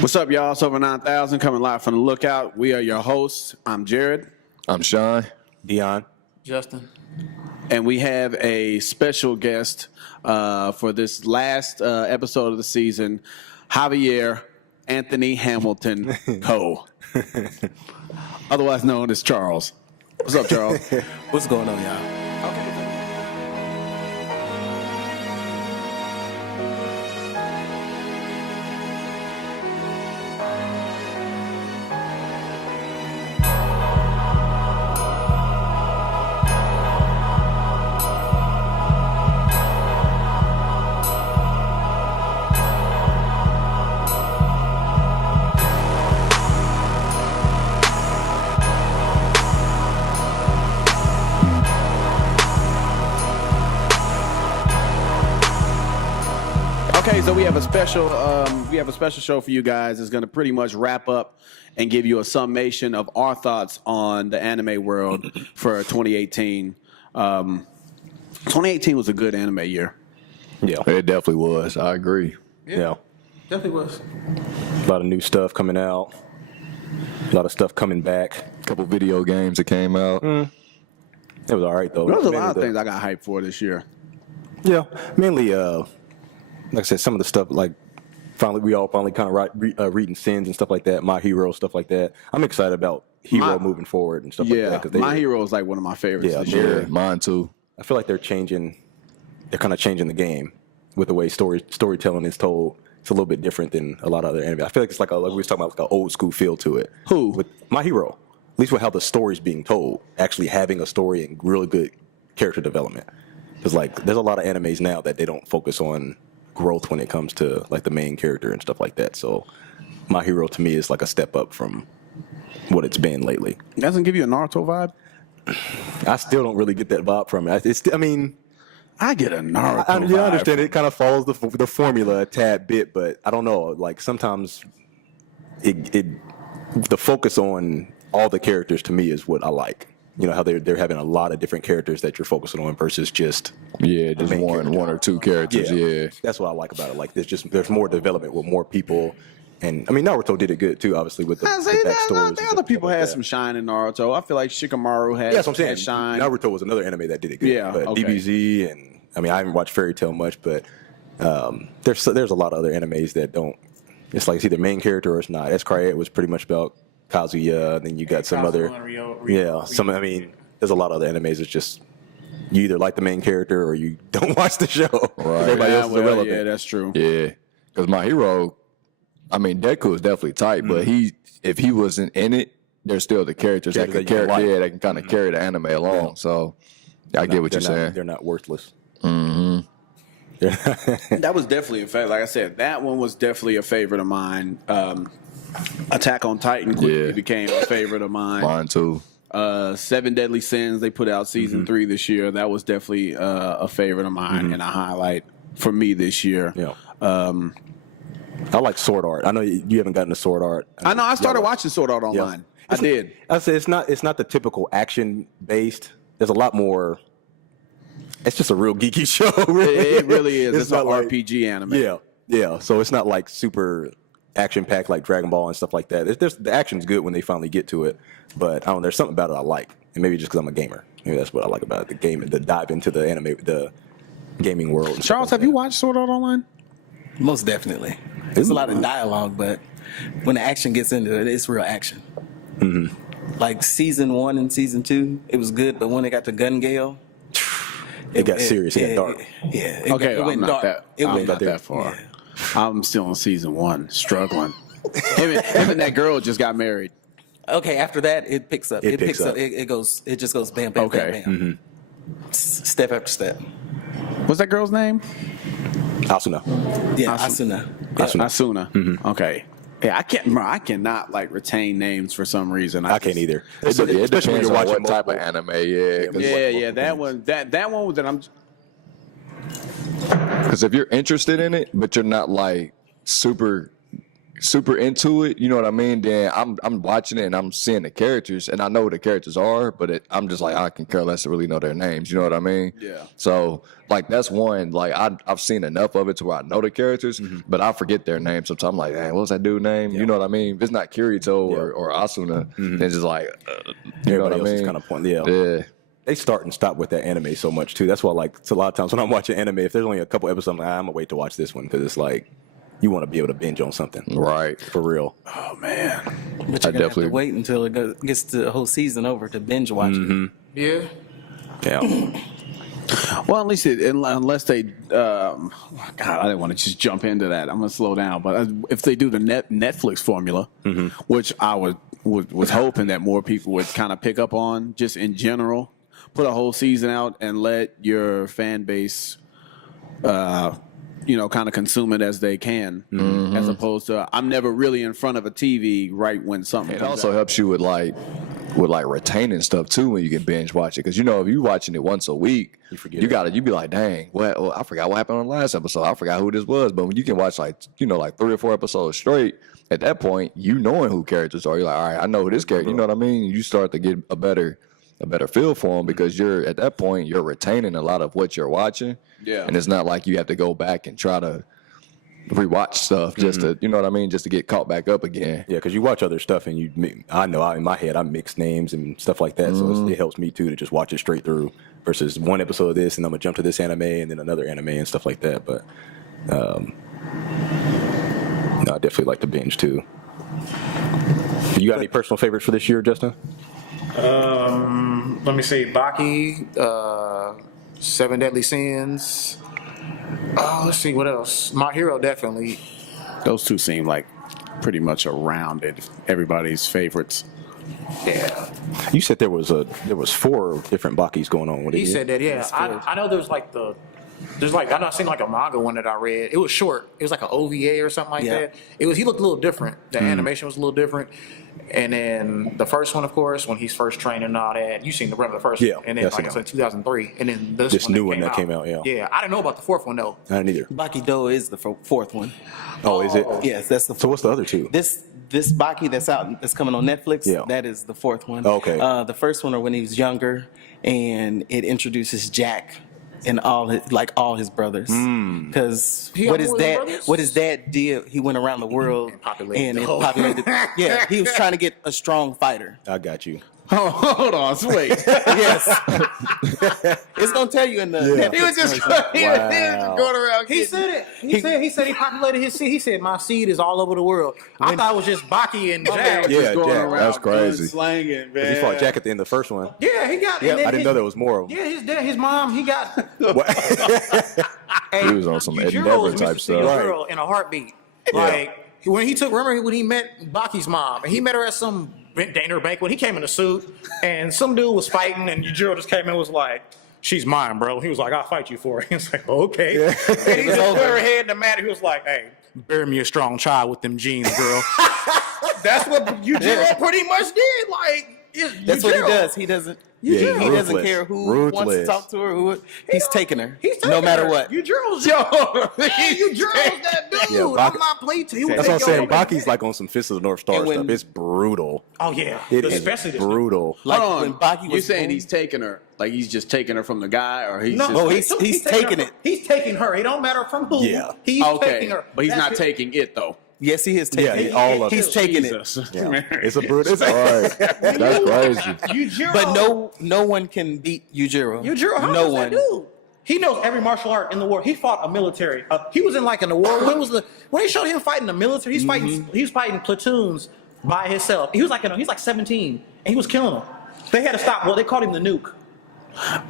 What's up, y'all? It's over 9,000 coming live from the Lookout. We are your hosts. I'm Jared. I'm Sean. Dion. Justin. And we have a special guest for this last episode of the season, Javier Anthony Hamilton Coe, otherwise known as Charles. What's up, Charles? What's going on, y'all? Okay, so we have a special show for you guys. It's going to pretty much wrap up and give you a summation of our thoughts on the anime world for 2018. 2018 was a good anime year. Yeah. It definitely was. I agree. Yeah. Definitely was. A lot of new stuff coming out. A lot of stuff coming back. A couple video games that came out. It was all right, though. There was a Mainly lot of things I got hyped for this year. Yeah. Mainly, like I said, some of the stuff, like, we all finally kind of reading Sins and stuff like that, My Hero, stuff like that. I'm excited about Hero moving forward and stuff like that. Yeah, My Hero is like one of my favorites this Yeah, year. mine too. I feel like they're kind of changing the game with the way storytelling is told. It's a little bit different than a lot of other anime. I feel like it's like we were talking about, like an old school feel to it. Who? With My Hero. At least with how the story's being told, actually having a story and really good character development. Because, like, there's a lot of animes now that they don't focus on growth when it comes to, like, the main character and stuff like that. So My Hero to me is like a step up from what it's been lately. It doesn't give you a Naruto vibe? I still don't really get that vibe from it. I get a Naruto I vibe. understand it kind of follows the formula a tad bit, but I don't know. Like, sometimes the focus on all the characters to me is what I like. You know, how they're having a lot of different characters that you're focusing on versus just Just one or two characters. Yeah. That's what I like about it. Like, there's more development with more people, and I mean Naruto did it good too, obviously with the backstories. The other people had some shine in Naruto. I feel like Shikamaru had, that's what I'm saying. shine. Naruto was another anime that did it good. Yeah, but okay. DBZ and I mean I haven't watched Fairy Tail much, but there's a lot of other animes that don't. It's like it's either main character or it's not. S-Cryet was pretty much about Kazuya, and then you got some other, I mean, there's a lot of other animes that's just you either like the main character or you don't watch the show. Right. Everybody else is irrelevant. Yeah, that's true. Yeah. Because My Hero, I mean, Deku is definitely tight, but if he wasn't in it, there's still the characters that can that can kind of carry the anime along. Yeah. So I get what you're saying. They're not worthless. Mm-hmm. That was definitely a favorite. Like I said, that one was definitely a favorite of mine. Attack on Titan quickly became a favorite of mine. Mine too. 7 Deadly Sins, they put out season 3 this year. That was definitely a favorite of mine and a highlight for me this year. Yeah. I like Sword Art. I know you haven't gotten to Sword Art. I know. I started watching Sword Art Online. I did. I say it's not the typical action based. There's a lot more. It's just a real geeky show. Really. It really is. It's an not RPG anime. Yeah. So it's not like super action packed like Dragon Ball and stuff like that. The action's good when they finally get to it, but I don't know. There's something about it I like, and maybe just because I'm a gamer. Maybe that's what I like about it, the game, the dive into the anime, the gaming world. And Charles, have you watched Sword Art Online? Most definitely. There's a lot of dialogue, but when the action gets into it, it's real action. Like season 1 and season 2, it was good, but when it got to Gun Gale, it got serious. It got dark. It went dark. I'm not that far. Yeah. I'm still on season 1, struggling. him and that girl just got married. Okay, after that, it picks up. It picks up. It just goes bam, bam, Okay. bam, bam. Step after step. What's that girl's name? Asuna. Yeah, Asuna. Asuna. Okay. Yeah, I cannot like retain names for some reason. I can't either. Especially when Especially you're watching what type of anime. That one that I'm. Because if you're interested in it, but you're not like super super into it, you know what I mean, then I'm watching it and I'm seeing the characters and I know who the characters are, but I'm just like, I can care less to really know their names, you know what I mean? Yeah. So like that's one, like I've seen enough of it to where I know the characters, but I forget their names sometimes. I'm like, dang, what's that dude's name? You know what I mean? If it's not Kirito or Asuna, then it's just like, you know what I Everybody else is mean? kind of point. Yeah. Yeah. They start and stop with that anime so much too. That's why, like, it's a lot of times when I'm watching anime, if there's only a couple episodes, I'm like, I'm gonna wait to watch this one because it's like you want to be able to binge on something Right. for real. Oh man. But I you're gonna have definitely- to wait until it gets the whole season over to binge watch it. Yeah. Yeah. Well, at least unless they, God, I didn't want to just jump into that. I'm gonna slow down. But if they do the Netflix formula, which I was hoping that more people would kind of pick up on, just in general, put a whole season out and let your fan base, kind of consume it as they can, as opposed to I'm never really in front of a TV right when something. It comes also out. helps you with retaining stuff too when you can binge watch it, because if you're watching it once a week, forget you be like, dang, well, I forgot what happened on the last episode. I forgot who this was. But when you can watch like 3 or 4 episodes straight, at that point, knowing who characters are, you're like, all right, I know who this character. You know what I mean? You start to get a better feel for them because you're at that point you're retaining a lot of what you're watching. Yeah. And it's not like you have to go back and try to rewatch stuff just to, you know what I mean, just to get caught back up again. Yeah, because you watch other stuff and I know in my head I mix names and stuff like that, so it helps me too to just watch it straight through versus one episode of this and I'm gonna jump to this anime and then another anime and stuff like that. But no, I definitely like to binge too. You got any personal favorites for this year, Justin? Let me see. Baki, Seven Deadly Sins. Oh, let's see what else. My Hero, definitely. Those two seem like pretty much around it. Everybody's favorites. Yeah. You said there was 4 different Bakis going on. What He did you? said that. Yeah. I know there's I know I seen like a manga one that I read. It was short. It was like an OVA or something like Yeah. that. He looked a little different. The animation was a little different. And then the first one, of course, when he's first training and all that. You seen the first Yeah, one. And then yes, like I I know. said, 2003. And then this New one that came out, yeah. Yeah. I didn't know about the fourth one though. I didn't either. Bakido is the fourth one. Oh, is it? Yes, that's the So what's the other 2? This Baki that's coming on Netflix, Yeah. that is the fourth one. Okay. The first one are when he was younger, and it introduces Jack and all his brothers. Because He got what his more than dad brothers? what his dad did, he went around the world populated and the it whole- populated. Yeah, he was trying to get a strong fighter. I got you. Oh, hold on, wait. Yes, it's gonna tell you in the Netflix He was just version. going around. He said it. He said he populated his seed. He said my seed is all over the world. I thought it was just Baki and Jack. Yeah, Going Jack. around That's crazy. slanging, man. He fought Jack at the end of the first one. Yeah, he got. Yeah, and then I didn't know there was more of them. Yeah, his dad, his mom, he got. He was on some Ed Yujiro Endeavor was type Mr. City stuff. Girl in a heartbeat. Like when he met Baki's mom, and he met her at some dinner banquet. He came in a suit, and some dude was fighting, and Yujiro just came in and was like, "She's mine, bro." He was like, "I'll fight you for her." He was like, "Okay." And he just put her head in the mat. He was like, "Hey, bear me a strong child with them jeans, girl." That's what Yujiro pretty much did. Like, That's what he Yujiro. does. He doesn't. Yeah, he he's doesn't ruthless. care who wants to Ruthless. talk to her. He's taking her. He's taking no matter her. what. Yujiro's Yujiro's that dude. Yeah, I'm Baki- not playing to you. That's what I'm saying. Baki's like on some Fist of the North Star And when- stuff. It's brutal. Oh yeah, It is especially this. brutal. Like Hold when on. Baki was You're saying born- he's taking her, like he's just taking her from the guy, or he's No, just he's taking it. He's taking her. It don't matter from who. Yeah. He's okay, taking her. but he's That's not it. taking it though. Yes, he is taking it. all of He's it. taking it. Jesus. Yeah. It's a brutal. It's Right. That's crazy. Yujiro. But no one can beat Yujiro. Yujiro, how no does one. that dude? He knows every martial art in the world. He fought a military. He was in like in the war. When they showed him fighting the military? He's fighting. He was fighting platoons by himself. He was like he's like 17, and he was killing them. They had to stop. Well, they called him the nuke.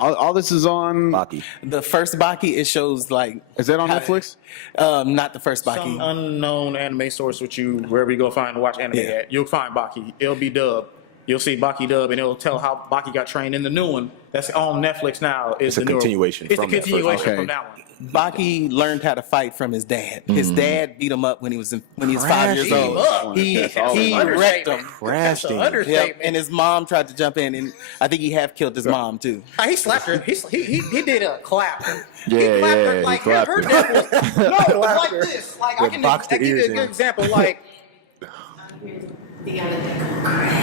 All this is on. Baki. The first Baki, it shows like. Is that on Netflix? Not the first Baki. Some unknown anime source with you wherever you go find and watch anime Yeah. at. You'll find Baki. It'll be dubbed. You'll see Baki dub, and it'll tell how Baki got trained in the new one. That's on Netflix now. It's a the newer one. continuation It's a from that first one. continuation Okay. from that one. Baki learned how to fight from his dad. His dad beat him up when he was 5 years Crashed him old. up. He That's all he about wrecked him. Crashed That's an him. understatement. Yep. And his mom tried to jump in, and I think he half killed his mom too. He slapped her. He did a clap. Yeah, he clapped her yeah, like he clapped her her. neck was, no, it was like this. Like I can boxed give the you a ears good in. example. Like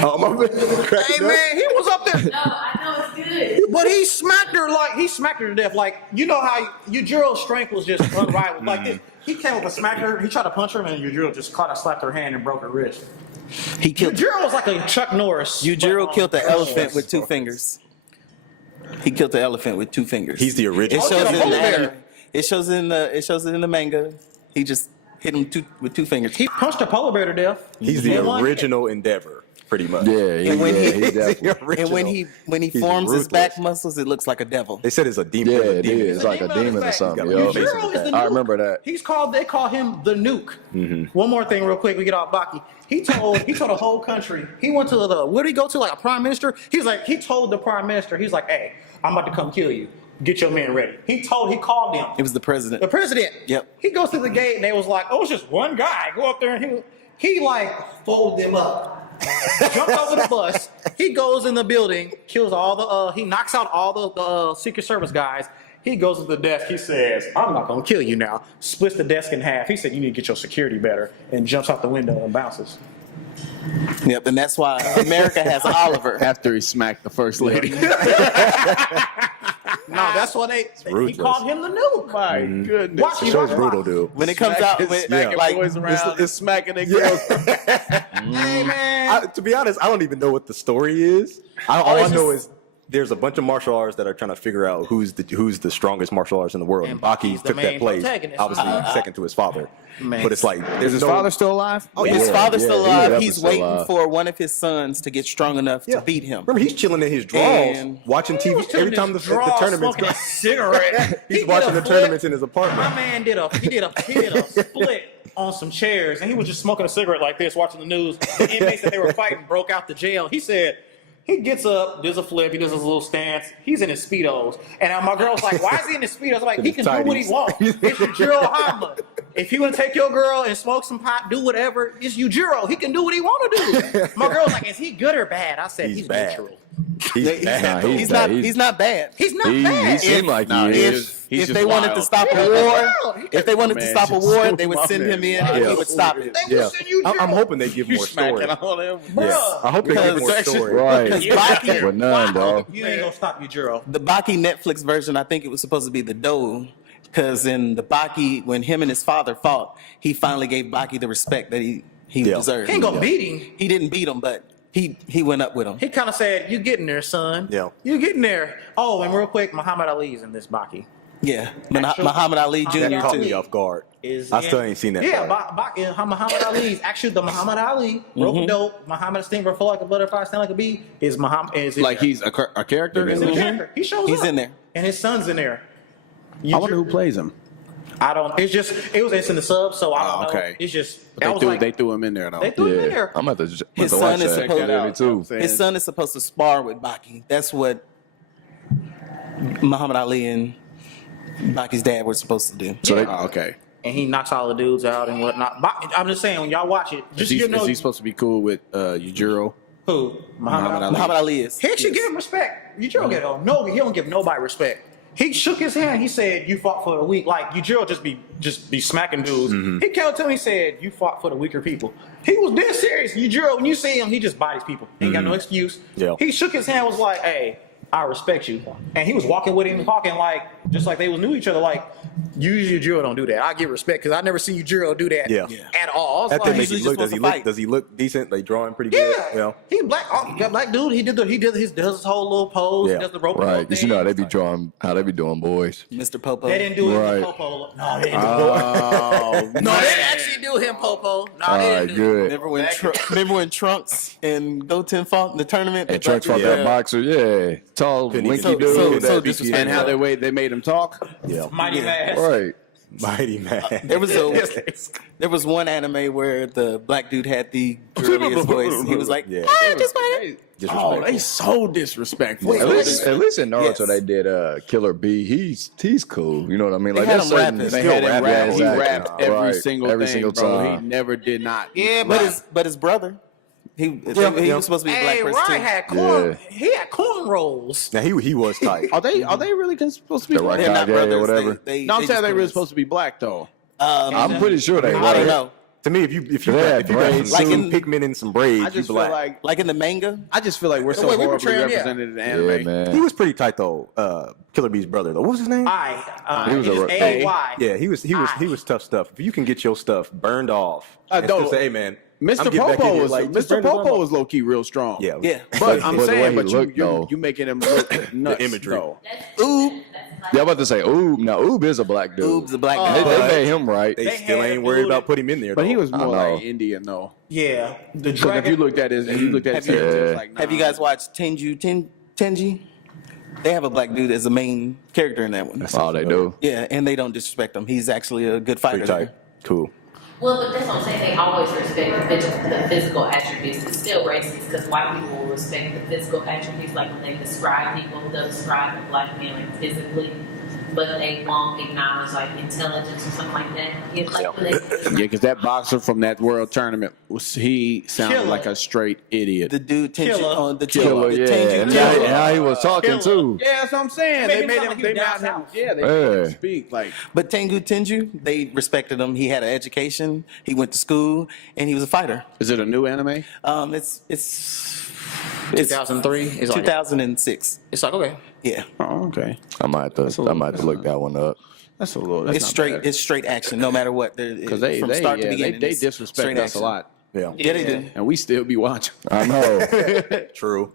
Oh my man. Hey man, he was up there. No, I know it's good. But he smacked her to death. Like, you know how Yujiro's strength was just unrivaled. Like this. He came up and smacked her. He tried to punch her, and Yujiro just caught her, slapped her hand, and broke her wrist. He killed. Yujiro was like a Chuck Norris. Yujiro killed the elephant with 2 fingers. He killed the elephant with 2 fingers. He's the It original. Oh, shows yeah, in the polar bear. anime. It shows in the manga. He just hit him with 2 fingers. He punched a polar bear to death. He's the In one hit. original Endeavor, pretty much. Yeah, And when yeah, he- he's definitely. And when he He's forms his ruthless. back muscles, it looks like a devil. They said it's a demon. Yeah, it's a it demon. is. It's like a demon or something. He's got Yo. a face Yujiro is the I nuke. remember that. They call him the nuke. One more thing real quick, we get off Baki. He told a whole country. He went to where did he go to? Like a prime minister? He told the prime minister, he's like, hey, I'm about to come kill you. Get your men ready. He called them. It was the president. The president. Yep. He goes to the gate and they was like, oh, it's just one guy. Go up there and he like folded them up. Jumped over the bus. He goes in the building, kills all he knocks out all the Secret Service guys. He goes to the desk. He says, I'm not going to kill you now. Splits the desk in half. He said, you need to get your security better. And jumps out the window and bounces. Yep, and that's why America has Oliver. After he smacked the first lady. No, that's why he ruthless. called him the nuke. My goodness. Watch The you show's watch brutal, Baki. dude. When it comes out, Smacking like boys around, it's smacking their girls. Hey, man. To be honest, I don't even know what the story is. All I know is there's a bunch of martial arts that are trying to figure out who's the strongest martial arts in the world. And And Baki Baki's the took that main place, protagonist. obviously second to his father. Man. But it's like there's Is his no, father still alive? oh, his yeah, father's yeah, still he's alive. definitely He's still waiting alive. for one of his sons to get strong enough Yeah. to beat him. Remember, he's chilling in his drawers, And- watching He TV was every in time his the drawers tournaments smoking go. a cigarette. He's He watching did the a tournaments flip. in his apartment. My man did a split on some chairs, and he was just smoking a cigarette like this, watching the news. The inmates that they were fighting broke out the jail. He said he gets up, does a flip, he does his little stance. He's in his Speedos, and my girl's like, "Why is he in his Speedos?" I'm like, he can do what he Tighties. wants. It's Yujiro Hanma. If he want to take your girl and smoke some pot, do whatever. It's Yujiro. He can do what he want to do. My girl's like, "Is he good or bad?" I said, He's "He's bad. neutral. He's bad. Nah, He's bad. not. He's not bad. He's not He bad." seemed like Nah, he he is. is. He's If just they wanted to wild. stop a Yeah, war, he if they wanted to Man, stop a just war, scoop they would him send up him in and- and he would stop it. They Yeah. will send Yujiro. I'm hoping they give more story. Smacking all them. Yeah. I hope they give more Because- story. Right. Because Yeah. Baki, With none, dog. You ain't gonna stop Yujiro. the Baki Netflix version, I think it was supposed to be the Do, because in the Baki, when him and his father fought, he finally gave Baki the respect that he Yeah. deserved. He ain't gonna beat him. He didn't beat him, but he went up with him. He kind of said, "You getting there, son? Yeah. You getting there." Oh, and real quick, Muhammad Ali's in this Baki. Yeah, Actual- Muhammad Ali Muhammad Jr. Caught too. me off guard. Is I still ain't seen that. Yeah, part. Muhammad Ali's actually the Muhammad Ali rope dope. Muhammad sting for like a butterfly, stand like a bee. Is Muhammad? Is in Like there. he's a character? He's a character. He shows He's up. in there. and his son's in there. I wonder who plays him. I don't. It's in the sub, so I don't know. Okay. It's just. But they threw him in there, though. They threw him in Yeah, there. I'm about to just His watch son is that. supposed- Check that out too. His son is supposed to spar with Baki. That's what Muhammad Ali and Baki's dad were supposed to do. So they, Oh, okay. And he knocks all the dudes out and whatnot. I'm just saying, when y'all watch it, Is just he, you know is he supposed to be cool with Yujiro? who Muhammad Ali? Muhammad Ali is. He should give him respect. Yujiro get on. No, he don't give nobody respect. He shook his hand. He said, "You fought for the weak." Like Yujiro just be smacking dudes. He came to him. He said, "You fought for the weaker people." He was dead serious. Yujiro, when you see him, he just bodies people. He ain't got no excuse. Yeah. He shook his hand. Was like, "Hey, I respect you," and he was walking with him, talking like just like they was knew each other. Like usually Yujiro don't do that. I give respect because I never seen Yujiro do that Yeah. at all. I was That like, thing make usually you look. just Does he wants to look? fight. Does he look decent? Like drawing pretty good. yeah, You know? he black. Got black dude. He does his whole little pose. Yeah. He does the rope. right, because you know how they be drawing, how they be doing, boys. Mr. Popo. They didn't do it Right. with Popo. No, they didn't do it. Oh, No, they didn't actually do him, Popo. No, All they right, didn't do it. good. Remember when Trunks and Goten fought in the tournament? And Trunks fought that boxer, yeah, tall, Couldn't even lanky do dude. that so BTS. disrespectful. and how they made him talk? Yeah. Mighty Mass. Right. Mighty man. There was one anime where the black dude had the girliest voice. He was like, Yeah. "Ah, just fight it." Oh, they so disrespectful. At least in Naruto Yes. they did Killer B. He's cool. You know what I mean? They Like had there's him certain rapping. They skill had him rap. rap. He exactly. rapped every Right. single every thing, single bro. He time. never did not. Yeah, But his brother, he was supposed to be a black Hey, person Ryan too. had corn. Yeah. He had corn rolls. Now he was tight. Are they really supposed to be The black? right They're not Kage or brothers. whatever. No, I'm saying just they really brothers. suped to be black though. I'm pretty sure they I don't were. know. To me, if you Yeah, got some braids. Like Sue in- pigment and some braids, I you just feel black. like in the manga. I just feel like we're so way we horribly portray him, yeah. represented in Yeah, anime. He man. was pretty tight though. Killer Bee's brother though. What was his name? I. He was It is a- A-Y. Yeah, he was tough stuff. If you can get your stuff burned off, I and still don't- say, hey man, Mr. I'm getting back in Popo here, was like, just Mr. burn his arm Popo off. was low key real strong. Yeah, Yeah. But I'm But the way saying, he but looked, though. you making him look nuts. imagery. though. Oob. Yeah, I'm about to say Oob. Now Oob is a black dude. Oob's a black They, guy. they made him right. They They still had ain't worried alluded- about putting him in there. But he though. was more know. like Indian though. Yeah. The Because if dragon. you looked at his, if you looked at his Have you- character, Yeah. it's like, Have you nah. guys watched Tenji? They have a black dude as the main character in that one. Oh, they do. Yeah, and they don't disrespect him. He's actually a good fighter. pretty tight. Cool. Well, but that's what I'm saying. They always respect the physical attributes. It's still racist because white people will respect the physical attributes, like when they describe people, they'll describe a black man like physically, but they won't acknowledge like intelligence or something like that. It's like when Yeah, because that boxer from that world tournament he sounded Killer. like a straight idiot. The dude Tenji Killer. on the Killer, the yeah. Tenji And Killer. how he was talking, too. Yeah, that's what I'm saying. They They made made him him. sound like They he made was him. down Yeah, they Yeah. made him speak like. But Tengu Tenju, they respected him. He had an education. He went to school, and he was a fighter. Is it a new anime? It's 2003. It's like, 2006. it's like okay. Yeah, Oh, okay. I might have to look that one up. That's a little. That's it's not straight. bad. It's straight action, no matter what. Because they from start to yeah, beginning, they it's disrespect straight us a action. lot, Yeah. Yeah, they do. and we still be watching. I know. True.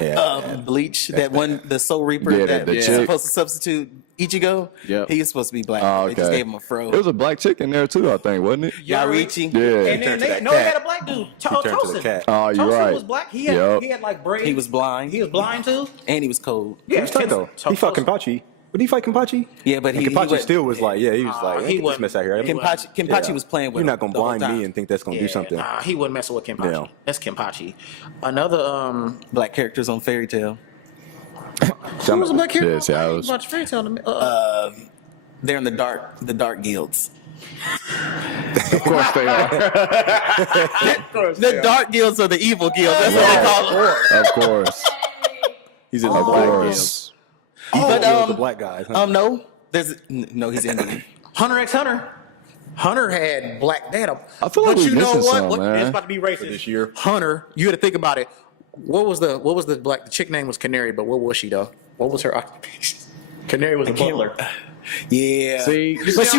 Yeah. Bleach, that one, the Soul Reaper Yeah, that the was chick. supposed to substitute Ichigo. Yep. He is supposed to be black. Oh, They just okay. gave him a fro. There was a black chick in there, too, I think, wasn't it? Yarichi. Yeah. And then turned to they that no, they cat. had a black dude. turned to the Tosin. cat. Oh, you're Tosin right. was black. He Yup. had like braids. He was blind. He was blind too. And he was cold. Yeah, He was tight though. He fought Kenpachi. But he fight Kenpachi? Yeah, but And he Kenpachi was- still was like, yeah, he was like, he hey, get this wasn't- mess out here. he Kenpachi was playing with You're not him gonna the whole blind time. me and think that's gonna do something. Nah, he wouldn't mess with Kenpachi. Yeah. That's Kenpachi. Another Black characters on Fairy Tale. who was a black character? Yes, yeah, I was- Watch Fairy Tale. to me. They're in the dark guilds. Of course they are. The dark guilds are the evil guilds. That's what they call them. Of course. He's in Of the black course. But But, the black guys. Huh? No, no, he's Indian. Hunter x Hunter. Hunter had black. They had a. I feel like but we you know missing what? some, man. It's about to be racist this year. Hunter, you had to think about it. What was the black? The chick name was Canary, but what was she though? What was her occupation? Canary was a butler. Yeah. See, But she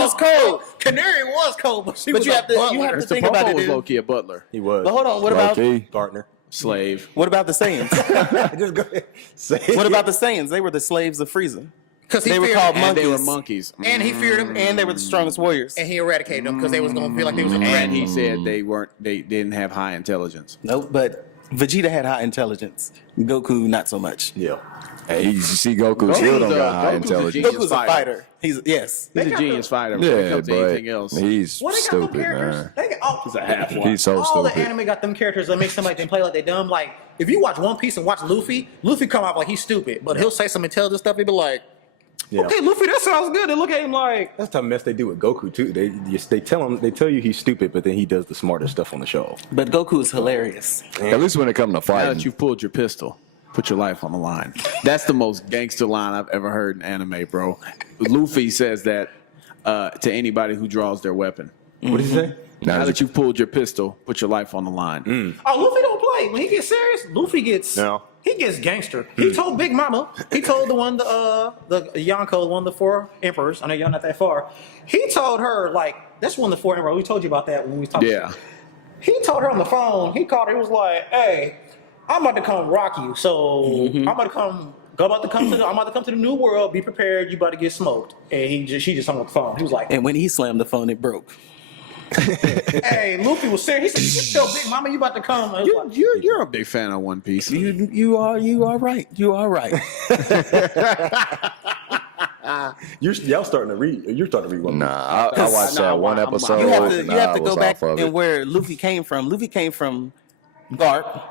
was cold. Canary was cold, but she But was you a have to- you butler. have to Mr. think about Popo it, was dude. low key a butler, He was. But hold on, what about Low-key. Gardner. slave. what about the Saiyans? Just go ahead. Say What about the Saiyans? They were the slaves of Frieza. Because They were feared called him, And they were monkeys. monkeys. and he feared him, And they were the strongest warriors. and he eradicated them because they was gonna feel like they was a threat. And he said they didn't have high intelligence. Nope, but Vegeta had high intelligence. Goku, not so much. Yeah. Hey, you see Goku still don't got high Goku's a intelligence. genius. Goku's a fighter. He's yes. He's a got genius fighter. When Yeah, it comes to but anything else, he's Well, they got them stupid, characters. man. They got, he's a half one. He's so all the stupid. anime got them characters that make somebody they play like they dumb. Like if you watch One Piece and watch Luffy come off like he's stupid, but he'll say some intelligent stuff. He'll be like, Yeah. "Okay, Luffy, that sounds good." And look at him like, That's the type of mess they do with Goku too. They tell you he's stupid, but then he does the smartest stuff on the show. But Goku is hilarious. At least when it comes to Now fighting. that you've pulled your pistol, put your life on the line. That's the most gangster line I've ever heard in anime, bro. Luffy says that to anybody who draws their weapon. What did he say? Now that you've pulled your pistol, put your life on the line. "Oh, Luffy don't play. When he gets serious, Luffy gets No. he gets gangster." He told Big Mama, he told the Yonko, one of the four emperors. I know y'all not that far. He told her like that's one of the four emperors. We told you about that when we talked. Yeah. He told her on the phone. He called her. He was like, "Hey, I'm about to come rock you. So I'm about to come to the new world. Be prepared. You about to get smoked." And she just hung up the phone. He was like, And when he slammed the phone, it broke. "Hey, Luffy was serious." He said, "You tell Big Mama you about to come." I was like, You're a big fan of One Piece. You are right. You are right. Y'all starting to read. You're starting to read one. Nah, I watched that one episode. You have and to I go was back off of and it. where Luffy came from. Luffy came from Garp.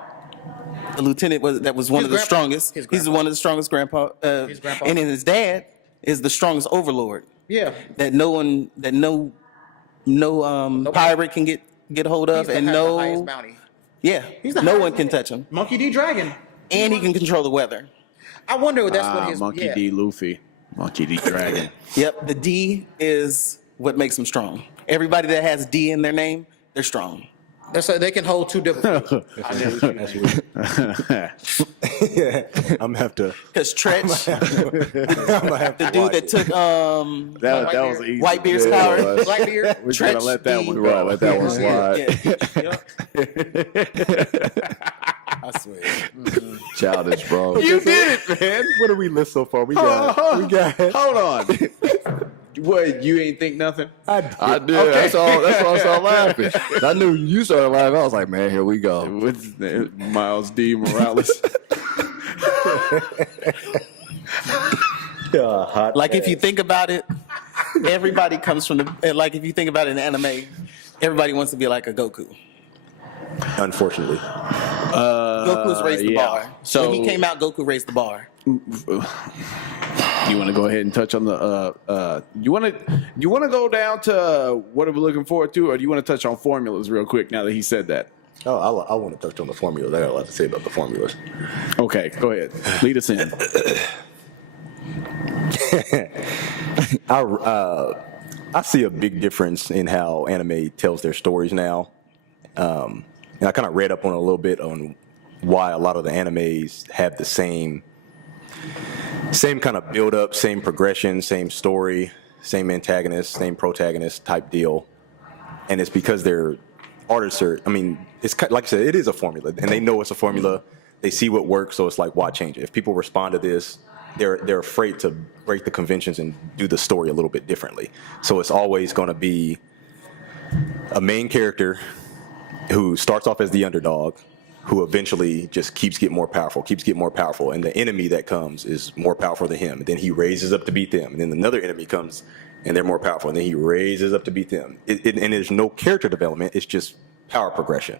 The lieutenant was one His of the grandpa. strongest. His He's grandpa. one of the strongest grandpa. His grandpa. And then his dad is the strongest overlord "Yeah, that no pirate can get a hold of, he's and the highest bounty. yeah, He's the no highest one can bounty. touch him, Monkey D. Dragon." and he can control the weather. I wonder if that's what his Monkey D. Luffy. Monkey D. Dragon. Yep, the D is what makes him strong. Everybody that has D in their name, they're strong. That's they can hold two different. Yeah, I'm gonna have to. Because Tretch, I'm gonna have to the dude watch that it. took that was easy. Whitebeard's Yeah, power. it was. Blackbeard. We're gonna Tretch let that D. one Right, go. let that one slide. I swear. Childish, bro. You did it, man. What do we list so far? We got. Hold on. What, you ain't think nothing? I did. That's all. That's why I started laughing. I knew you started laughing. I was like, man, here we go. With Miles D. Morales. Like if you think about it, everybody comes from the. Like if you think about it in anime, everybody wants to be like a Goku. Unfortunately, Goku's raised the yeah. bar. So- when he came out, Goku raised the bar. You want to go ahead and touch on the? You want to go down to what are we looking forward to, or do you want to touch on formulas real quick? Now that he said that. I want to touch on the formulas. I got a lot to say about the formulas. Okay, go ahead. Lead us in. I see a big difference in how anime tells their stories now. And I kind of read up on it a little bit on why a lot of the animes have the same kind of build up, same progression, same story, same antagonist, same protagonist type deal. And it's because their artists are, I mean, it's like I said, it is a formula and they know it's a formula. They see what works. So it's like, why change it? If people respond to this, they're afraid to break the conventions and do the story a little bit differently. So it's always going to be a main character who starts off as the underdog, who eventually just keeps getting more powerful, and the enemy that comes is more powerful than him. And then he raises up to beat them, and then another enemy comes, and they're more powerful, and then he raises up to beat them. And there's no character development; it's just power progression,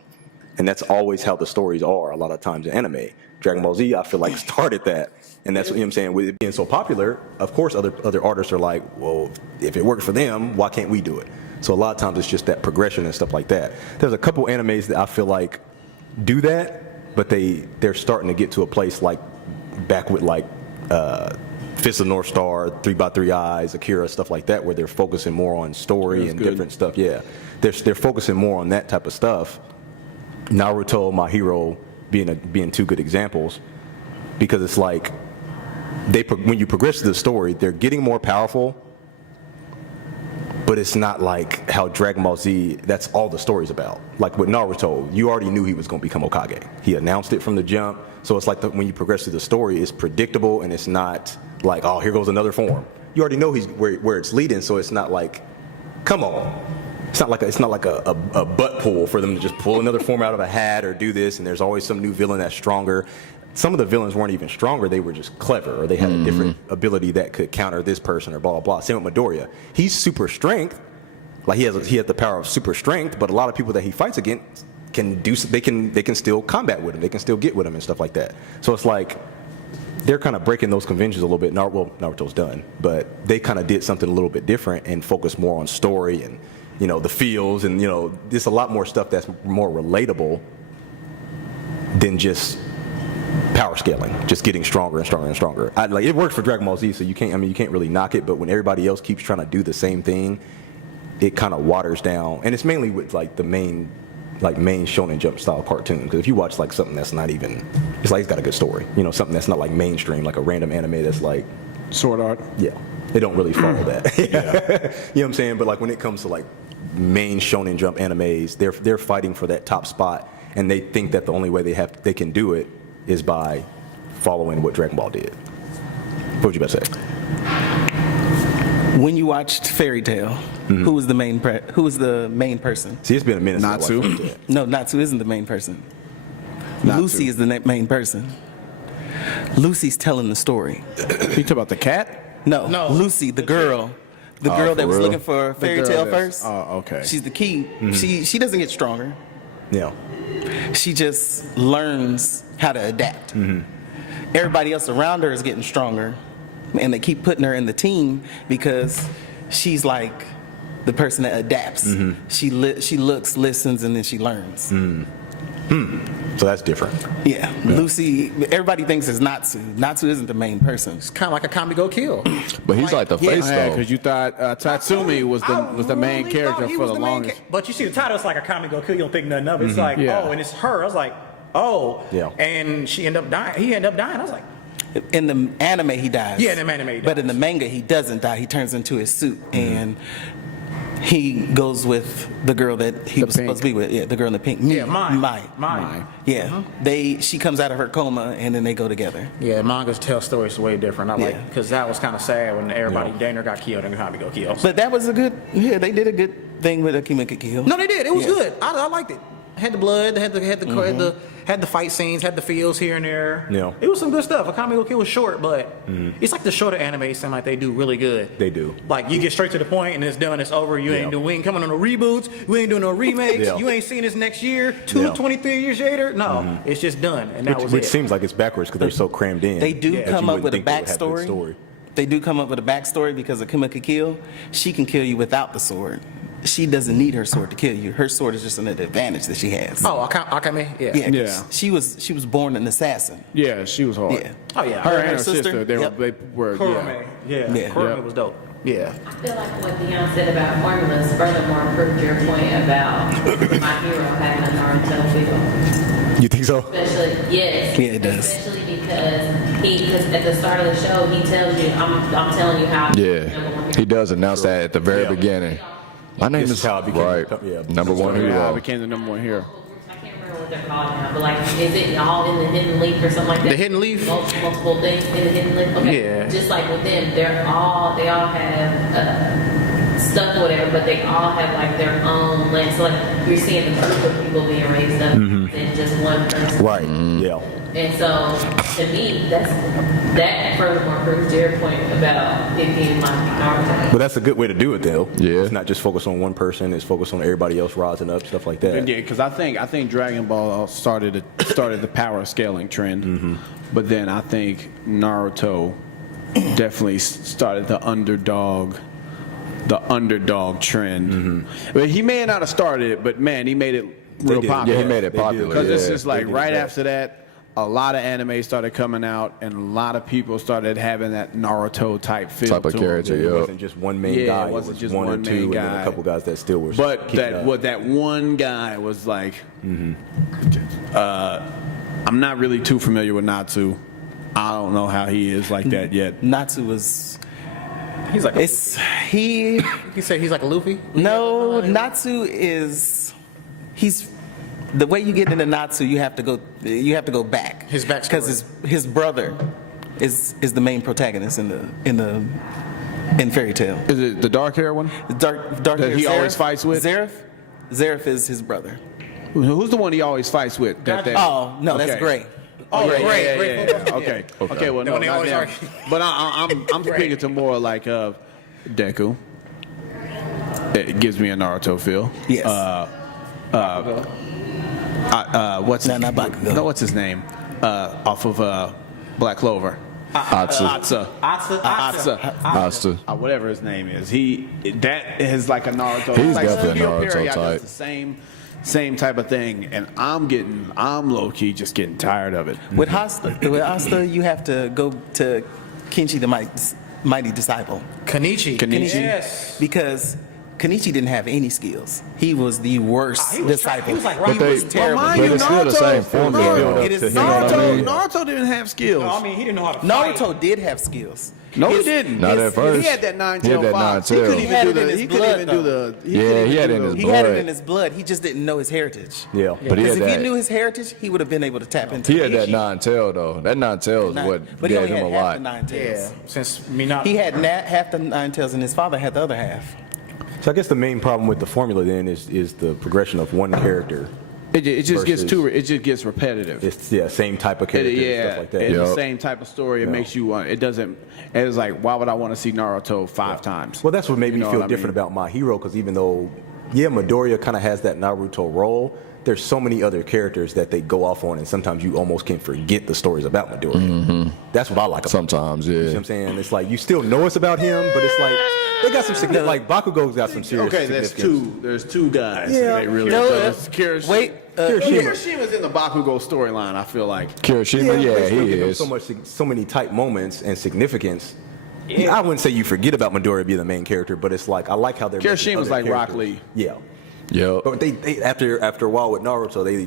and that's always how the stories are. A lot of times in anime, Dragon Ball Z, I feel like started that, and that's what I'm saying. With it being so popular, of course, other artists are like, well, if it worked for them, why can't we do it? So a lot of times it's just that progression and stuff like that. There's a couple animes that I feel like do that, but they're starting to get to a place like back with like Fist of the North Star, 3x3 Eyes, Akira, stuff like that, where they're focusing more on story and different stuff. Yeah, they're focusing more on that type of stuff. Naruto, My Hero being two good examples, because it's like when you progress to the story, they're getting more powerful. But it's not like how Dragon Ball Z, that's all the story's about. Like with Naruto, you already knew he was going to become Hokage. He announced it from the jump. So it's like when you progress through the story, it's predictable and it's not like, oh, here goes another form. You already know where it's leading, so it's not like, come on. It's not like a butt pull for them to just pull another form out of a hat or do this, and there's always some new villain that's stronger. Some of the villains weren't even stronger, they were just clever, or they had a different ability that could counter this person or blah, blah, blah. Same with Midoriya. He's super strength, like he has the power of super strength, but a lot of people that he fights against they can still combat with him, they can still get with him and stuff like that. So it's like, they're kind of breaking those conventions a little bit. Naruto's done, but they kind of did something a little bit different and focused more on story and, the feels and, there's a lot more stuff that's more relatable than just power scaling, just getting stronger and stronger and stronger. It worked for Dragon Ball Z, so you can't really knock it. But when everybody else keeps trying to do the same thing, it kind of waters down. And it's mainly with like the main Shonen Jump style cartoon. Because if you watch like something that's not even, it's like it's got a good story. Something that's not like mainstream, like a random anime that's like Sword Art. Yeah, they don't really follow that. You know what I'm saying? But like when it comes to like main Shonen Jump animes, they're fighting for that top spot, and they think that the only way they can do it is by following what Dragon Ball did. What would you about to say? When you watched Fairy Tail, who was the main person? See, it's been a minute since I watched Natsu. Fairy Tail. No, Natsu isn't the main person. Natsu. Lucy is the main person. Lucy's telling the story. You talk about the cat? No, Lucy, the girl that for was real? looking for Fairy girl Tail that's- first. Oh, okay. She's the key. She doesn't get stronger. Yeah. She just learns how to adapt. Everybody else around her is getting stronger, and they keep putting her in the team because she's like the person that adapts. She looks, listens, and then she learns. So that's different. Yeah. Lucy, everybody thinks it's Natsu. Natsu isn't the main person. It's kind of like a Kami Go Kill. But he's like the face Yeah, though. because you thought Tatsumi was the main really character thought he for was the main longest. But you see the title, it's like a Kami Go Kill. You don't think nothing of it. It's like, Yeah. oh, and it's her. I was like, oh. Yeah. And she ended up dying. He ended up dying. I was like, In the anime, he dies. Yeah, in the anime he But in dies. the manga, he doesn't die. He turns into his suit and he goes with the girl that he The was pink. supposed to be with. Yeah, the girl in the pink. yeah, mine. Mai. Mine. Yeah. She comes out of her coma and then they go together. Yeah, mangas tell stories way different. I like, Yeah. because that was kind of sad when everybody, Dana got killed and Kami Go Kill. But that was they did a good thing with Akima Kill. No, they did. It was Yeah. good. I liked it. Had the blood, had the fight scenes, had the feels here and there. Yeah. It was some good stuff. Akame go Kill was short, but it's like the shorter anime seem like they do really good. They do. Like you get straight to the point and it's done, it's over. You ain't doing, we ain't coming on no reboots. We ain't doing no remakes. Yeah. You ain't seeing this next year, Yeah. 23 years later. No, it's just done, and that was Which it. seems like it's backwards because they're so crammed in. They do that come you up with wouldn't a think they would have good backstory. story. They do come up with a backstory because Akima Kill, she can kill you without the sword. She doesn't need her sword to kill you. Her sword is just an advantage that she has. Oh, Akame, yeah. Yeah, 'cause Yeah. She was born an assassin. Yeah, she was hard. Yeah. Oh yeah. Her and her sister? sister, they Yep. were Kurame. Yeah. Yeah. Kurame Yep. was dope. Yeah. I feel like what Dion said about formulas furthermore proved your point about My Hero having a Naruto feel. You think so? Especially, yes. Yeah, it does. Especially because at the start of the show, he tells you, I'm telling you how. Yeah, he does announce that at the very Yeah. beginning. My name This is is how it became- right. yeah. Number one Yeah, I hero. became the number one hero. I can't remember what they're called now, but like, is it all in the hidden leaf or something like that? The Hidden Leaf? Multiple things in the hidden leaf. Okay. Yeah. Just like with them, they all have stuff, or whatever, but they all have like their own lens. So like you're seeing a group of people being raised up than just one person. Right. Yeah. And so, to me, that furthermore proves your point about it being like Naruto. But that's a good way to do it, though. Yeah. It's not just focus on one person. It's focus on everybody else rising up, stuff like that. Yeah, because I think Dragon Ball started the power scaling trend, but then I think Naruto definitely started the underdog trend. But he may not have started it, but man, he made it real did. popular. Yeah, he made it They did. popular. Because it's yeah. just like They did right that. after that, a lot of anime started coming out, and a lot of people started having that Naruto type feel Type of to 'em. character, It yeah. wasn't just one main Yeah, guy. it wasn't was just one or one two, main and then guy. a couple guys that still were. But kicking up. that one guy was like, I'm not really too familiar with Natsu. I don't know how he is like that yet. Natsu was. He's like, He you say he's like a Luffy? no Natsu is he's. The way you get into Natsu, you have to go back. His backstory. Because his brother is the main protagonist in Fairy Tail. Is it the dark hair one? Dark That hair he always Zeref? fights with? Zeref is his brother. Who's the one he always fights with? Oh no, that's Okay. Gray. Oh, Gray, yeah, Gray yeah, football. yeah. Okay. Okay. Well, no, When they not always them. argue. But I'm speaking to more like Deku. It gives me a Naruto feel. Yes. What's No, not Bakugo. No, what's his name? Off of Black Clover. Atsu. Atsu. Whatever his name is. That is like a Naruto. He's like definitely a Studio Naruto Period type. does the same type of thing, and I'm low key just getting tired of it. With Asta, you have to go to Kenshi the Mighty Disciple. Kenichi. Kenichi. Yes. Because Kenichi didn't have any skills. He was the worst He was disciple. he was like But Rocky. they, Was terrible. mind but you, it's still the Naruto- same formula. Naruto- build up It is to him, you know what I Naruto, mean? Naruto didn't have skills. No, I mean, he didn't know how to fight. Naruto did have skills. No, he His- didn't. Not at first. He had that 9 He had tail that fox. nine He couldn't tail. He had even it in do his the. He couldn't blood, even do the. Yeah, couldn't he had even it in do his He had it blood. in his blood. He just didn't know his heritage. Yeah. But he Because had if he that. knew his heritage, he would have been able to tap into He it. had that nine tail though. That nine tail is what But he gave only him a had half lot. the nine tails. Yeah. Since me not. He had half the nine tails, and his father had the other half. So I guess the main problem with the formula then is the progression of one character. It just gets Versus- it just gets repetitive. It's same type of character and stuff like that. it's Yup. the same type of story. It Yeah. makes you want. It doesn't. It's like, why would I want to see Naruto 5 times? Well, that's what made You me know feel what I different mean? about My Hero, because even though Midoriya kind of has that Naruto role. There's so many other characters that they go off on, and sometimes you almost can forget the stories about Midoriya. That's what I like about Sometimes, it. You know what I'm saying? It's like you still know it's about him, but it's like they got some significant. Like Bakugo's got some serious. Okay, significance. there's two guys. Yeah. They really. No, That's Kirishima. wait, Kirishima's in the Bakugo storyline. I feel like. Kirishima, but yeah, they still he give him is. so many tight moments and significance. I wouldn't say you forget about Midoriya being the main character, but it's like I like how they're making Kirishima's other like Rock characters. Lee. Yeah, Yep. but they after a while with Naruto, they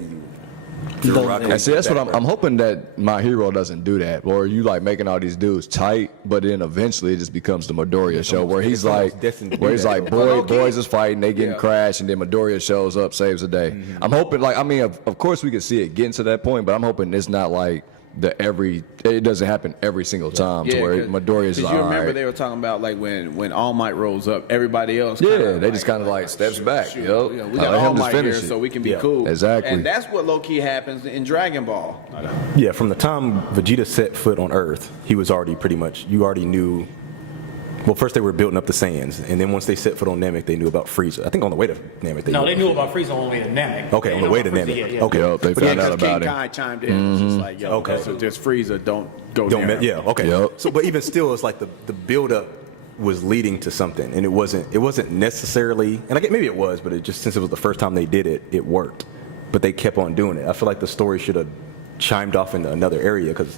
threw Rock Lee And see, that's what I'm background. hoping that My Hero doesn't do that, or you like making all these dudes tight, but then eventually it just becomes the Midoriya show where he's it's almost like, destined to be where he's that. like, Well, boys is fighting, they getting Yeah. crashed, and then Midoriya shows up, saves the day. I'm hoping, like, I mean, of course we can see it getting to that point, but I'm hoping it's not like it doesn't happen every single time to where Midoriya's like, you all remember right. they were talking about like when All Might rolls up, everybody else. Yeah, kinda they just kind of like steps back. shoot, Yep. you know, we I got let All him just Might here, finish it. so we can be Yeah, cool. exactly. And that's what low key happens in Dragon Ball. Yeah, from the time Vegeta set foot on Earth, he was already pretty much. You already knew. Well, first they were building up the Saiyans, and then once they set foot on Namek, they knew about Frieza. I think on the way to Namek, No, they knew about Frieza on the way to Namek. Okay, on the way to Frieza, Namek. yeah, yeah. Okay, Yep, they But found yeah, out Because King about it. Kai chimed in. It was just like, yo, Okay. so just Frieza, don't go Don't near him. okay. Yep. So, but even still, it's like the build up was leading to something, and it wasn't necessarily. And I get maybe it was, but it just since it was the first time they did it, it worked. But they kept on doing it. I feel like the story should have chimed off into another area because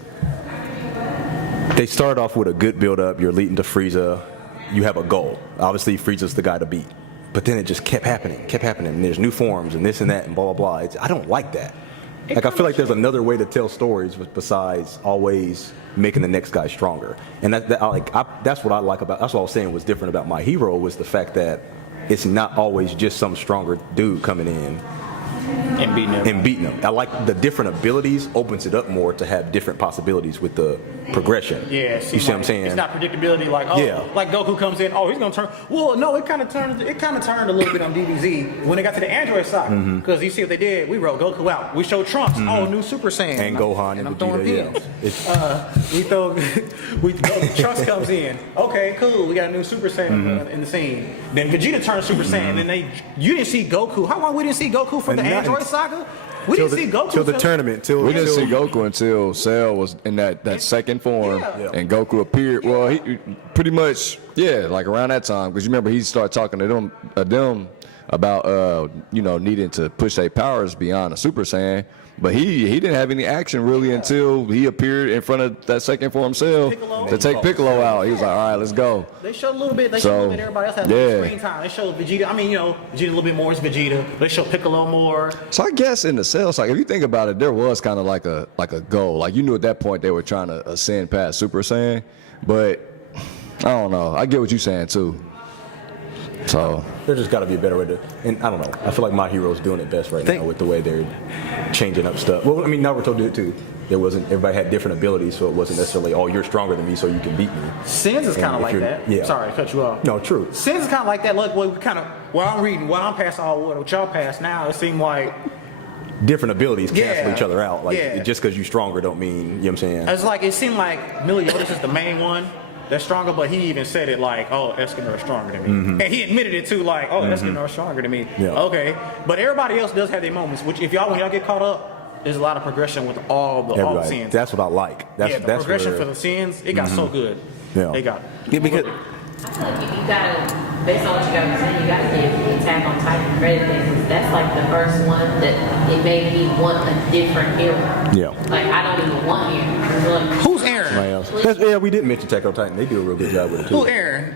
they started off with a good build up. You're leading to Frieza. You have a goal. Obviously, Frieza's the guy to beat. But then it just kept happening. And there's new forms and this and that and blah blah blah. I don't like that. Like I feel like there's another way to tell stories besides always making the next guy stronger. And that's what I like about. That's what I was saying was different about My Hero was the fact that it's not always just some stronger dude coming in And beating him. I like the different abilities opens it up more to have different possibilities with the progression. Yeah, you see what I'm saying? It's not predictability like like Goku comes in, he's gonna turn. Well, no, it kind of turned a little bit on DBZ when they got to the Android saga because you see what they did. We wrote Goku out. We showed Trunks, new Super Saiyan, And Gohan and I'm throwing Vegeta, pins. yeah. We throw Trunks comes in. Okay, cool. We got a new Super Saiyan in the scene. Then Vegeta turns Super Saiyan, and you didn't see Goku. How long we didn't see Goku from And the not Android until- saga? We didn't see Goku till the tournament. We didn't see Goku until Cell was in that second form, Yeah. and Goku appeared. Well, he pretty much, like around that time, because you remember he started talking to them about needing to push their powers beyond a Super Saiyan. But he didn't have any action really until he appeared in front of that second form Cell to take Piccolo out. He was like, all right, let's go. They showed a little bit. They showed a little bit. Everybody else had a little screen time. They showed Vegeta. I mean, Vegeta a little bit more is Vegeta. They showed Piccolo more. So I guess in the Cell cycle, if you think about it, there was kind of like a goal. Like you knew at that point they were trying to ascend past Super Saiyan, but I don't know. I get what you're saying too. So There just got to be a better way to, and I don't know. I feel like My Hero's doing it best right now with the way they're changing up stuff. Well, I mean, Naruto did it too. Everybody had different abilities, so it wasn't necessarily, you're stronger than me, so you can beat me. Sins is And kind of if like you're- that. yeah. Sorry, I cut you off. No, true. Sins is kind of like that. Look, what I'm reading, what I'm past all what y'all past now, it seemed like Different abilities cancel Yeah. each other out. Like Yeah. just because you're stronger don't mean, you know what I'm saying? it's like it seemed like Meliodas is the main one that's stronger, but he even said it like, Escanor is stronger than me. And he admitted it too, like, Escanor is stronger than me. Yeah. Okay. But everybody else does have their moments, which when y'all get caught up, there's a lot of progression with all the Everybody. sins. That's what I like. That's the progression where, for the sins, it got so good. Yeah. They got Yeah, because I feel like you gotta, based on what you guys are saying, you gotta give Attack on Titan credit because that's like the first one that it made me want a different hero. Yeah. Like I don't even want him. Like, Who's Aaron? Somebody else. We didn't mention Attack on Titan. They do a real good job with it too. Who's Aaron?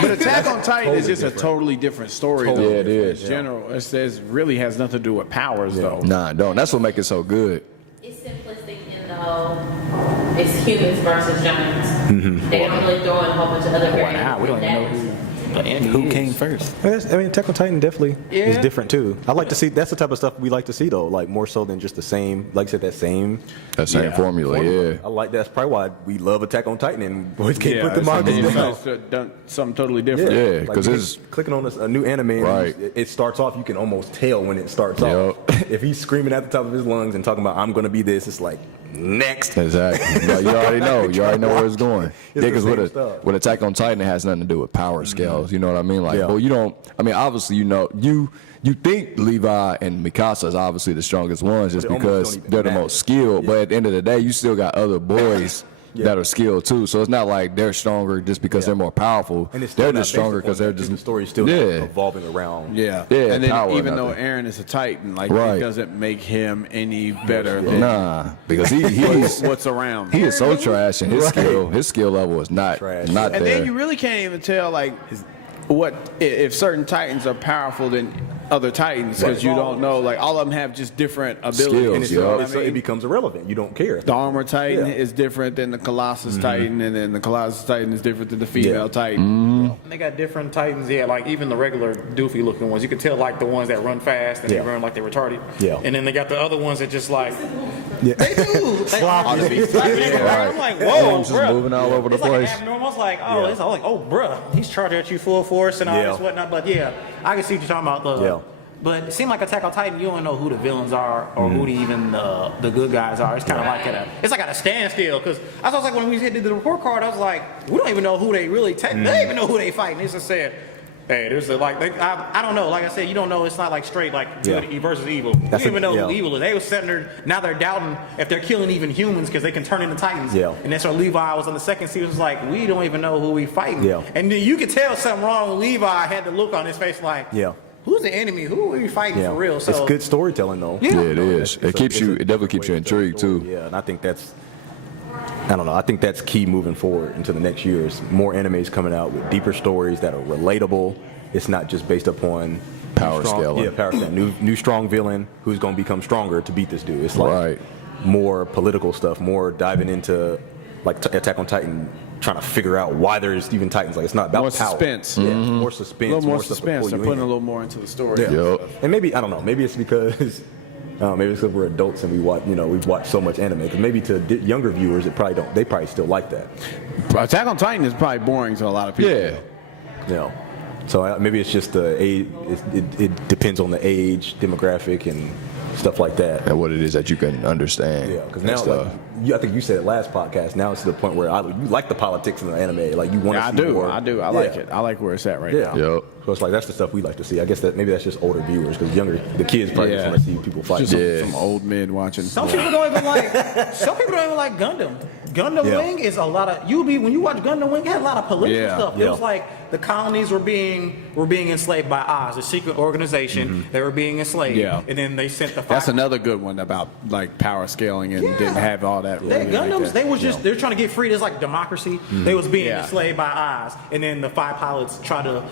But Attack on Titan is Totally just a different. totally different story. Totally though. Yeah, it is. It's general. It really has nothing to do with powers, though. nah, don't. That's what makes it so good. it's simplistic in the whole it's humans versus giants. Mm-hmm. They don't really throw in a whole bunch of other variants. Wow, we don't even know who came first? Attack on Titan definitely is different too. I like to see that's the type of stuff we like to see though, like more so than just the same. Like I said, that same Formula, yeah. I like that's probably why we love Attack on Titan and boys can't put the it's manga something- down. it's done something totally different. Yeah, Like, 'cause you it's- clicking on a new anime. and Right. it starts off. You can almost tell when it starts Yep. off. If he's screaming at the top of his lungs and talking about "I'm going to be this," it's like next. Exactly. But you already know. You already know where it's going. It's Yeah, the because same stuff. with Attack on Titan, it has nothing to do with power scales. You know what I mean? Like, Yeah. well, you don't. I mean, obviously, you know, you think Levi and Mikasa is obviously the strongest ones just But it almost because don't even they're the matter. most skilled. Yeah. But at the end of the day, you still got other boys. That are skilled too, so it's not like they're stronger just because they're more powerful. And it's still They're not just stronger based because upon they're that. just The story is still evolving around. Yeah. Yeah, And then power, even though nothing. Aaron is a Titan, like Right. it doesn't make him any better than Nah, because he's what's around. he is so trash, and his skill level is not Trash. not And there. then you really can't even tell like what if certain Titans are powerful than other Titans because you don't know. Like all of them have just different abilities. Skills, And it's, yeah. I it's- mean? it becomes irrelevant. You don't care. The Armor Titan Yeah. is different than the Colossus Titan, and then the Colossus Titan is different than the female Yeah. Titan. Mm-hmm. And they got different Titans, yeah, like even the regular doofy looking ones. You could tell like the ones that run fast and Yeah. they run like they're retarded. Yeah. And then they got the other ones that just like Yeah. they do. They Sloppy. I'm like, whoa, Arms just bro. moving all over the It's like place. abnormal. It's like, oh, Yeah. it's all like, oh, bruh, he's charging at you full force and all Yeah. this whatnot. But yeah, I can see what you're talking about. Yeah. But it seemed like Attack on Titan, you don't know who the villains are or who even the good guys are. It's kind of like at a standstill. Because I was like, when we did the report card, I was like, we don't even know who they really take. They don't even know who they fighting. They just said, hey, there's I don't know. Like I said, you don't know. It's not like straight like good versus evil. You don't even know who evil is. They was sitting there. Now they're doubting if they're killing even humans because they can turn into Titans. Yeah. And that's where Levi was on the second season. Was like, we don't even know who we fighting. Yeah. And then you could tell something wrong when Levi had the look on his face like, Yeah. who's the enemy? Who are we fighting Yeah. for real? So It's good storytelling, though. Yeah. Yeah, it is. It's It keeps you. It definitely keeps you way to tell the intrigued story. too. Yeah, and I think that's. I don't know. I think that's key moving forward into the next years. More animes coming out with deeper stories that are relatable. It's not just based upon Power strong, scaling. Yeah, power scaling. New strong villain who's going to become stronger to beat this dude. It's like Right. more political stuff, more diving into like Attack on Titan, trying to figure out why there's even Titans. Like it's not about More power. suspense. Yeah, Mm-hmm. more A suspense. little more stuff to suspense. pull They're you putting in. a little more into the story. Yeah. Yup. And maybe I don't know. Maybe it's because we're adults and we've watched so much anime. Because maybe to younger viewers, they probably still like that. Attack on Titan is probably boring to a lot of people. Yeah. You know. So maybe it's just the age. It depends on the age, demographic, and stuff like that. And what it is that you can understand. Yeah, because and now, stuff. I think you said it last podcast. Now it's to the point where you like the politics in the anime. Like you want to Yeah, I see do. more. I do. I like it. I like where it's at right Yeah. now. Yup. So it's like that's the stuff we like to see. I guess that maybe that's just older viewers because the kids probably just Yeah. want to see people fight. Just Yeah. some old men watching. some people don't even like. Some people don't even like Gundam. Gundam Yeah. Wing is a lot of. When you watch Gundam Wing, it had a lot of political Yeah. stuff. It Yeah. was like the colonies were being enslaved by Oz, a secret organization. They were being enslaved. Yeah. And then they sent the. That's another good one about like power scaling and didn't have all that. They, really like Gundams, that. they was just they're trying to get free. It's like democracy. They was being Yeah. enslaved by Oz, and then the 5 pilots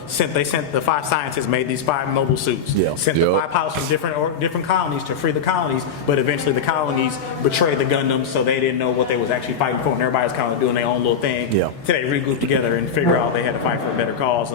sent the 5 scientists made these 5 mobile suits. Yeah. Sent the Yep. 5 pilots from different colonies to free the colonies, but eventually the colonies betrayed the Gundams, so they didn't know what they was actually fighting for, and everybody was kind of doing their own little thing. Yeah. So they regrouped together and figure out they had to fight for a better cause.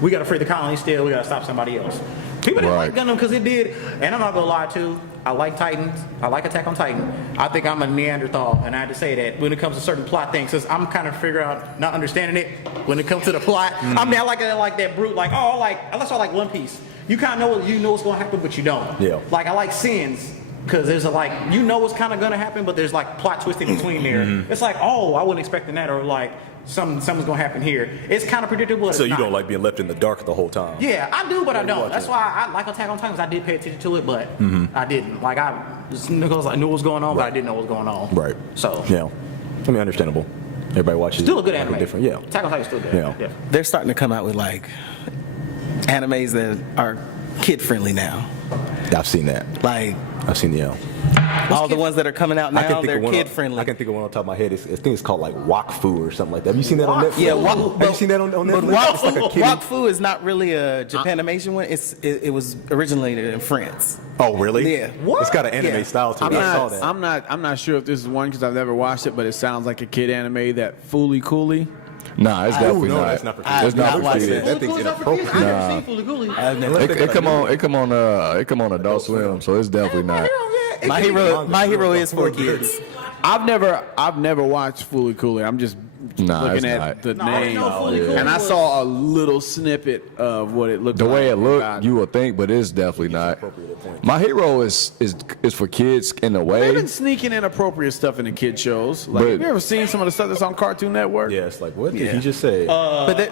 We got to free the colonies still. We got to stop somebody else. People didn't Right. like Gundam because it did, and I'm not gonna lie too. I like Titans. I like Attack on Titan. I think I'm a Neanderthal, and I had to say that when it comes to certain plot things, because I'm kind of figuring out not understanding it when it comes to the plot. I mean, I like that brute, unless I like One Piece. You kind of know what's gonna happen, but you don't. Yeah. Like I like Sins. Because there's what's kind of gonna happen, but there's like plot twist in between there. It's like, oh, I wasn't expecting that, or like something's gonna happen here. It's kind of predictable. But So it's you not. don't like being left in the dark the whole time. Yeah, I do, but I you don't. watch That's it. why I like Attack on Titan. 'Cause I did pay attention to it, but I didn't. Like I knew what was going on, but I didn't know what was going on. Right. So Yeah. I mean, understandable. Everybody watches. still a good like anime. Different. Yeah. Attack on Titan is still good. Yeah. They're starting to come out with like animes that are kid friendly now. I've seen that. Like I've seen the. all the ones that are coming out now, they're kid friendly. I can think of one on top of my head. I think it's called like Wakfu or something like that. Have you seen that on Netflix? Yeah, Have you seen that on Netflix? But It's like a kiddie- Wakfu is not really a Japanimation one. It was originated in France. Oh, really? Yeah. It's got an anime Yeah. style to it. I saw that. I'm not sure if this is one because I've never watched it, but it sounds like a kid anime. That Fooly Cooley. Nah, it's definitely no, not. that's not for kids. It's not I've for not watched kids. That thing's inappropriate. I've never seen Fooly Cooley. I've never- It come on Adult Swim, so it's definitely not. My hero is for kids. I've never watched Fooly Cooley. I'm just Nah, looking it's at not. the No, I didn't name, know Fully Cool and I was- saw a little snippet of what it looked The like. way it looked, God. you would think, but it's definitely not. My Hero is for kids in a They've way. been sneaking inappropriate stuff into kid shows. Like, But- have you ever seen some of the stuff that's on Cartoon Network? Yeah, it's like, what did he just say? But that,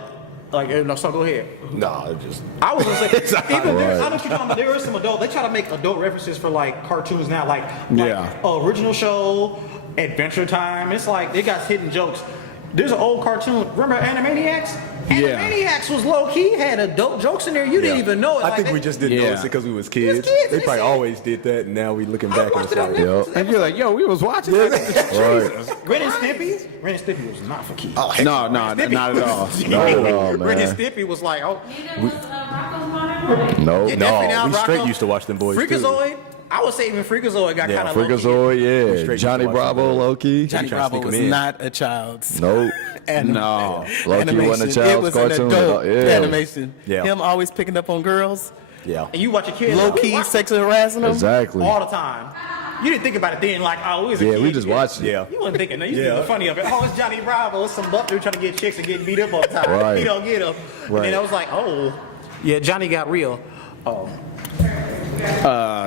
like, no, so go ahead. nah, it just I was gonna say, even there, I Right. know what you're talking about. There are some adult. They try to make adult references for like cartoons now, like Yeah. original show, Adventure Time. It's like they got hidden jokes. There's an old cartoon. Remember Animaniacs? Yeah. Animaniacs was low key, had adult jokes in there. You didn't even know it. I Like, think they- we just didn't Yeah. notice it because we was kids. kids, They they probably said- always did that, and now we looking back and watched it's it on like, Yep. And you're like, yo, we was watching that. Ren and Stimpy. Ren and Stimpy was not for kids. No, not at all. Not at all, Ren and man. Stimpy was like, oh, Neither was Rocco's Modern Life. No, Yeah, no, definitely now, we straight Rocco. used to watch them boys too. Freakazoid. I would say even Freakazoid got Yeah, kind of Freakazoid, yeah. straight Johnny used to watch Bravo, them. Loki. Johnny trying to Bravo sneak was 'em in. not a child's Nope. No. Loki animation. wasn't a It child's was cartoon. an adult Yeah. animation. Yeah. Him always picking up on girls, Yeah. And you watch a kid low key sexually harassing them. Exactly. all the time. You didn't think about it then, like, oh, we was a Yeah, kid. we just watched it. Yeah. You wasn't thinking. No, you Yeah. thinking funny of it. Oh, it's Johnny Bravo. It's some buff dude trying to get chicks and getting beat up all the time. Right. He don't get them. And then I was like, oh, yeah, Johnny got real. Oh,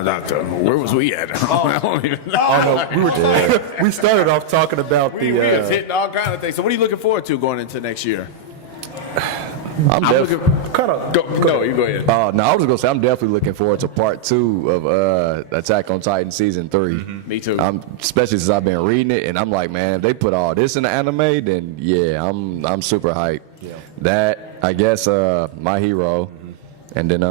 Doctor, where was we at? I don't even know. Oh no, we were. We started off talking about We was hitting all kind of things. So, what are you looking forward to going into next year? I'm I'm definitely. looking. Go. You go ahead. No, I was gonna say I'm definitely looking forward to part 2 of Attack on Titan season 3. Me too. Especially since I've been reading it, and I'm like, man, if they put all this in the anime, then yeah, I'm super hyped. Yeah. That I guess My Hero, and then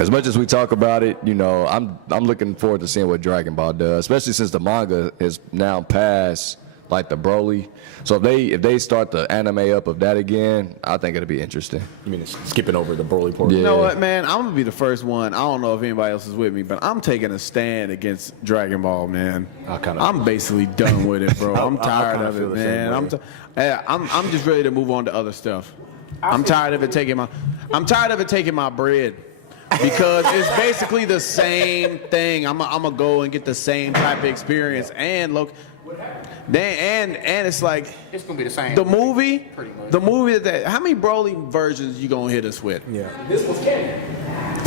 as much as we talk about it, you know, I'm looking forward to seeing what Dragon Ball does, especially since the manga is now past like the Broly. So if they start the anime up of that again, I think it'll be interesting. I mean, it's skipping over the Broly part. Yeah. You know what, man? I'm gonna be the first one. I don't know if anybody else is with me, but I'm taking a stand against Dragon Ball, man. I'm basically done with it, bro. I'm I tired kinda of feel it, the same man. way. I'm just ready to move on to other stuff. I'm tired of it taking my bread. Because it's basically the same thing. I'm gonna go and get the same type of experience, and look, and it's like it's gonna be the same. the movie, Pretty much. the movie that. How many Broly versions you gonna hit us with? Yeah. This was canon.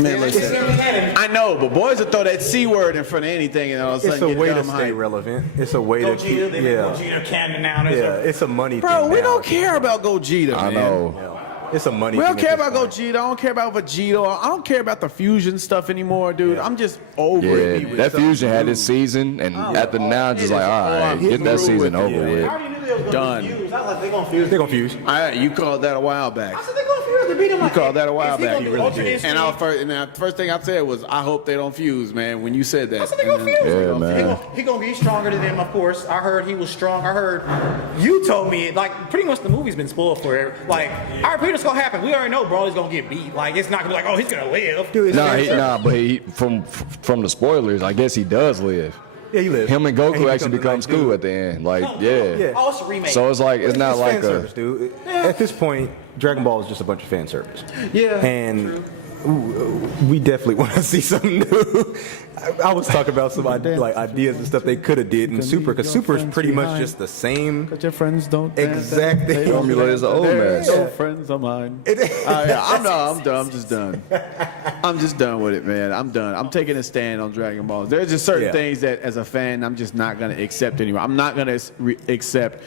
Man, It's listen. never canon. I know, but boys will throw that C word in front of anything, and all of a It's sudden a get way to dumb stay hype. relevant. It's a way to keep. Gogeta, they make Yeah. Gogeta canon now. There's Yeah. a- It's a money Bro, thing. we now. don't care about Gogeta, I man. know. It's a money. We don't thing care at this about point. Gogeta. I don't care about Vegeta. I don't care about the fusion stuff anymore, dude. I'm just over it. Yeah, that fusion had its season, and at the now, just like, all right, get that season over I with. already knew they was gonna Done. be fused. I was like, they're gonna fuse. They're confused. You called that a while back. I said they're gonna fuse. They beat him. You called that a while Is he back. gonna You do really Ultra did. Instinct? And the first thing I said was, I hope they don't fuse, man. When you said that, I said they gonna fuse. Yeah, man. He gonna be stronger than them, of course. I heard he was strong. I heard you told me like pretty much the movie's been spoiled for it. Like, all right, Peter's gonna happen. We already know Broly's gonna get beat. Like, it's not gonna be like, oh, he's gonna live. Dude, But from the spoilers, I guess he does live. Yeah, he lives. Him and Goku he actually becomes becomes a nice cool dude. at the end. Like, Oh, yeah. Oh, it's a remake. So it's like it's not It's like fan a. service, dude. At this point, Dragon Ball is just a bunch of fan service. Yeah. And we definitely want to see something new. I was talking about some ideas and stuff they could have did in Super, because Super is pretty much just the same. your friends don't. Exact thing. Formula is an old mess. No friends of mine. I'm done. I'm just done. I'm just done with it, man. I'm done. I'm taking a stand on Dragon Ball. There's just certain Yeah. things that, as a fan, I'm just not gonna accept anymore. I'm not gonna accept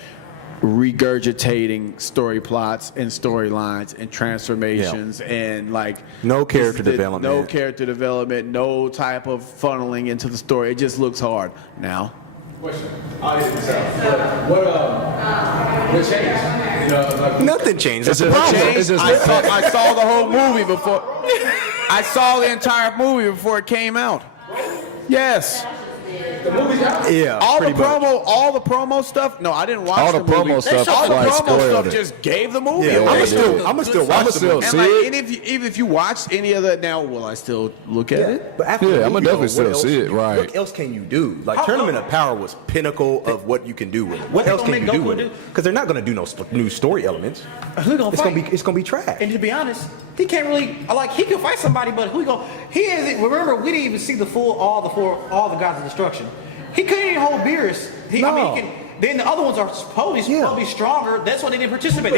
regurgitating story plots and storylines and transformations and like No character no development. character development, no type of funneling into the story. It just looks hard now. What changed? Nothing changed. That's the It's problem. just- it's just- I saw the whole movie before. I saw the entire movie before it came out. Yes. Yeah, All the pretty much. promo stuff. No, I didn't watch All the the movie. promo stuff, All the like, promo spoiled stuff it. just gave the movie. Yeah, away. I'ma still Good watch stuff. the movie. And see like, it. and even if you watched any of that now, will I still look at it? But after Yeah, the I'ma movie, definitely though, still what else- see it, right. What else can you do? Like Tournament of Power was pinnacle of what you can do with it. What they else gonna can you make do Goku with do? it? Because they're not going to do no new story elements. Who gonna It's fight? gonna be trash. And to be honest, he can't really like he can fight somebody, but who he go? He isn't. Remember, we didn't even see all the gods of destruction. He couldn't even hold Beerus. I mean, he can. then the other ones are supposed to be stronger. That's why they didn't participate.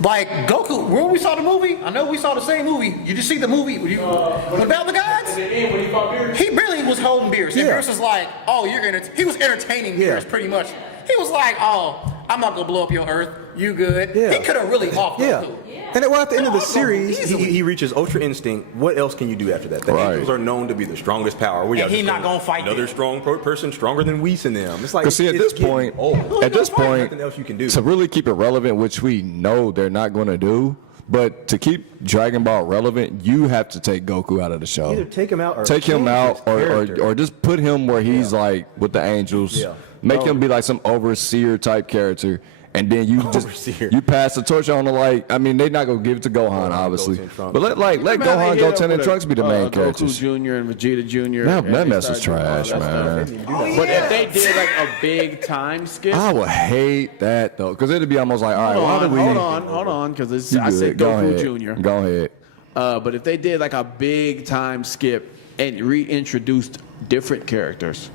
Like Goku, when we saw the movie, I know we saw the same movie. You just see the movie when Battle of the Gods. He barely was holding Beerus. And Beerus was like, "Oh, he was entertaining Beerus pretty much. He was like, "Oh, I'm not gonna blow up your Earth. You good?" Yeah. He could have really off Goku. And then, well, at the end of the No, series, easily. he reaches Ultra Instinct. What else can you do after that? The Right. Angels are known to be the strongest power. We And got he just not gonna fight another them. strong person, stronger than Whis and them. It's like, Because see, at it's this getting point, old. point, nothing else you can do. to really keep it relevant, which we know they're not going to do, but to keep Dragon Ball relevant, you have to take Goku out of the show. Either take him out or Take him change out, his or character. just put him where he's like with the Angels. Yeah. Make him be like some overseer type character. And then you just Overseer. you pass the torch on to like, I mean, they're not gonna give it to Gohan, obviously, Goten and Trunks. but let Gohan, Goten, and Trunks be the main characters. Goku Jr. and Vegeta Jr. That and they mess is started doing all trash, that man. stuff. But if they did like a big time skip, I would hate that though, because it'd be almost like, all right, why do we? hold on, because You I said good. Go Goku ahead. Jr. Go ahead. But if they did like a big time skip and reintroduced different characters,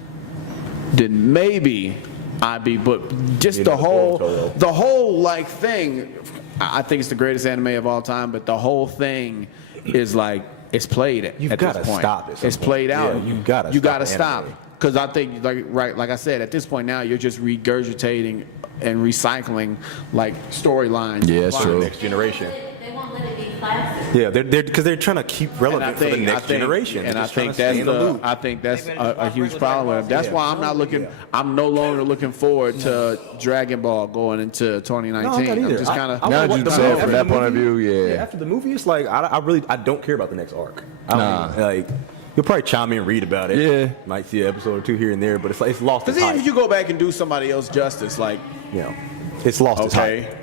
then maybe I'd be. But just the whole like thing, I think it's the greatest anime of all time. But the whole thing is like it's played at You've this gotta point. stop at some It's point. played out. Yeah, you gotta stop stop. anime. Because I think, like I said, at this point now, you're just regurgitating and recycling like storylines. Yeah, it's true. Next generation. They won't let it be classic. Yeah, they're trying to keep relevant for the next generation. And They're I just trying think to stay that's in the loop. I think that's a huge problem with them. That's why I'm not looking. I'm no longer looking forward to Dragon Ball going into 2019. No, I'm not either. just kind of. Now that you said after from that the point of view, movie- yeah. After the movie, it's like I don't care about the next arc. I don't Nah. even, like you'll probably chime in and read about it. Yeah. Might see an episode or two here and there, but it's like it's lost its Because even hype. if you go back and do somebody else justice, like You know, it's lost its okay, hype.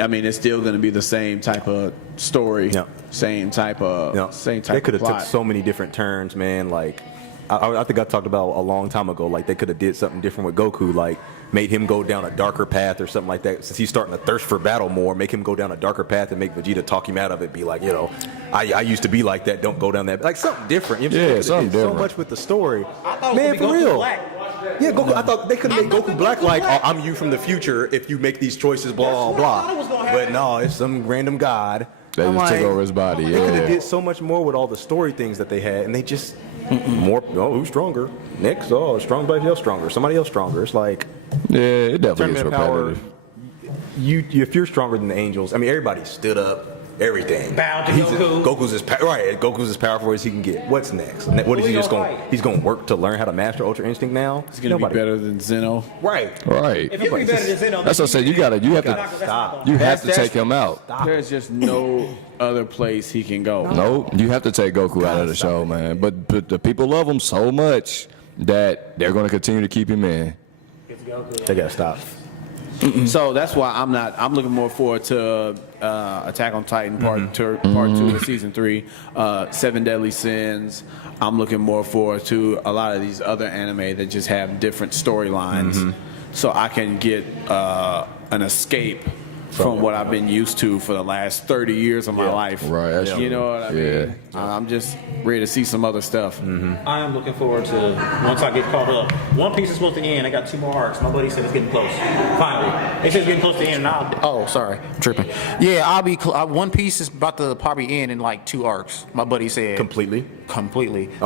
I mean, it's still going to be the same type of story, Yeah. same type of They could of have plot. took so many different turns, man. Like I think I talked about a long time ago. Like they could have did something different with Goku, like made him go down a darker path or something like that. Since he's starting to thirst for battle more, make him go down a darker path and make Vegeta talk him out of it. Be like, I used to be like that. Don't go down that. Like something different. You know what I'm Yeah, saying? something They did different. So much with the story, I thought it was man. gonna For be Goku real. Black. Yeah, Goku. I thought they could have made I thought Goku Black Goku like, Black. oh, I'm you from the future if you make these choices, blah That's what I thought it was blah. gonna But happen. no, it's some random god. They I'm just took like, over his body. They could have Yeah. did so much more with all the story things that they had, and they just more. Oh, who's stronger? Next, somebody else stronger. Somebody else stronger. It's like Yeah, it definitely gets tournament power. repetitive. If you're stronger than the Angels, I mean, everybody stood up. Everything. Bowed to He's Goku. Goku's as powerful as he can get. What's next? What is he he just gonna going? fight? He's going to work to learn how to master Ultra Instinct now. It's going to be better than Zeno. Right. Right. If you be better than Zeno, That's what I said. You have Gotta to stop. take him out. There's just no other place he can go. No, you have to take Goku out of the show, man. But the people love him so much that they're going to continue to keep him in. They gotta stop. So that's why I'm looking more forward to Attack on Titan part two of season 3, Seven Deadly Sins. I'm looking more forward to a lot of these other anime that just have different storylines, so I can get an escape from what I've been used to for the last 30 years of my life. Right, that's You true. know what I mean? I'm just ready to see some other stuff. I am looking forward to once I get caught up. One Piece is supposed to end. I got 2 more arcs. My buddy said it's getting close. Finally, they said it's getting close to the end. Now, oh, sorry, I'm tripping. Yeah, I'll be. One Piece is about to probably end in like 2 arcs. My buddy said Completely.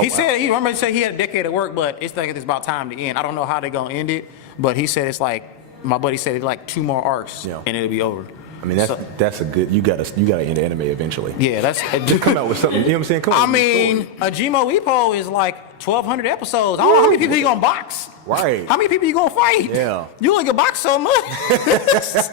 He said he remember he said he had a decade of work, but it's like it's about time to end. I don't know how they're gonna end it, but he said it's like my buddy said it's like 2 more arcs and it'll be over. I mean, that's a good. You gotta end the anime eventually. Yeah, that's Just come out with something. You know what I'm saying? Come I on. mean, Ajimo Ippo is like 1,200 episodes. I don't know how many people you gonna box. Right. How many people you gonna fight? Yeah. You only can box so much.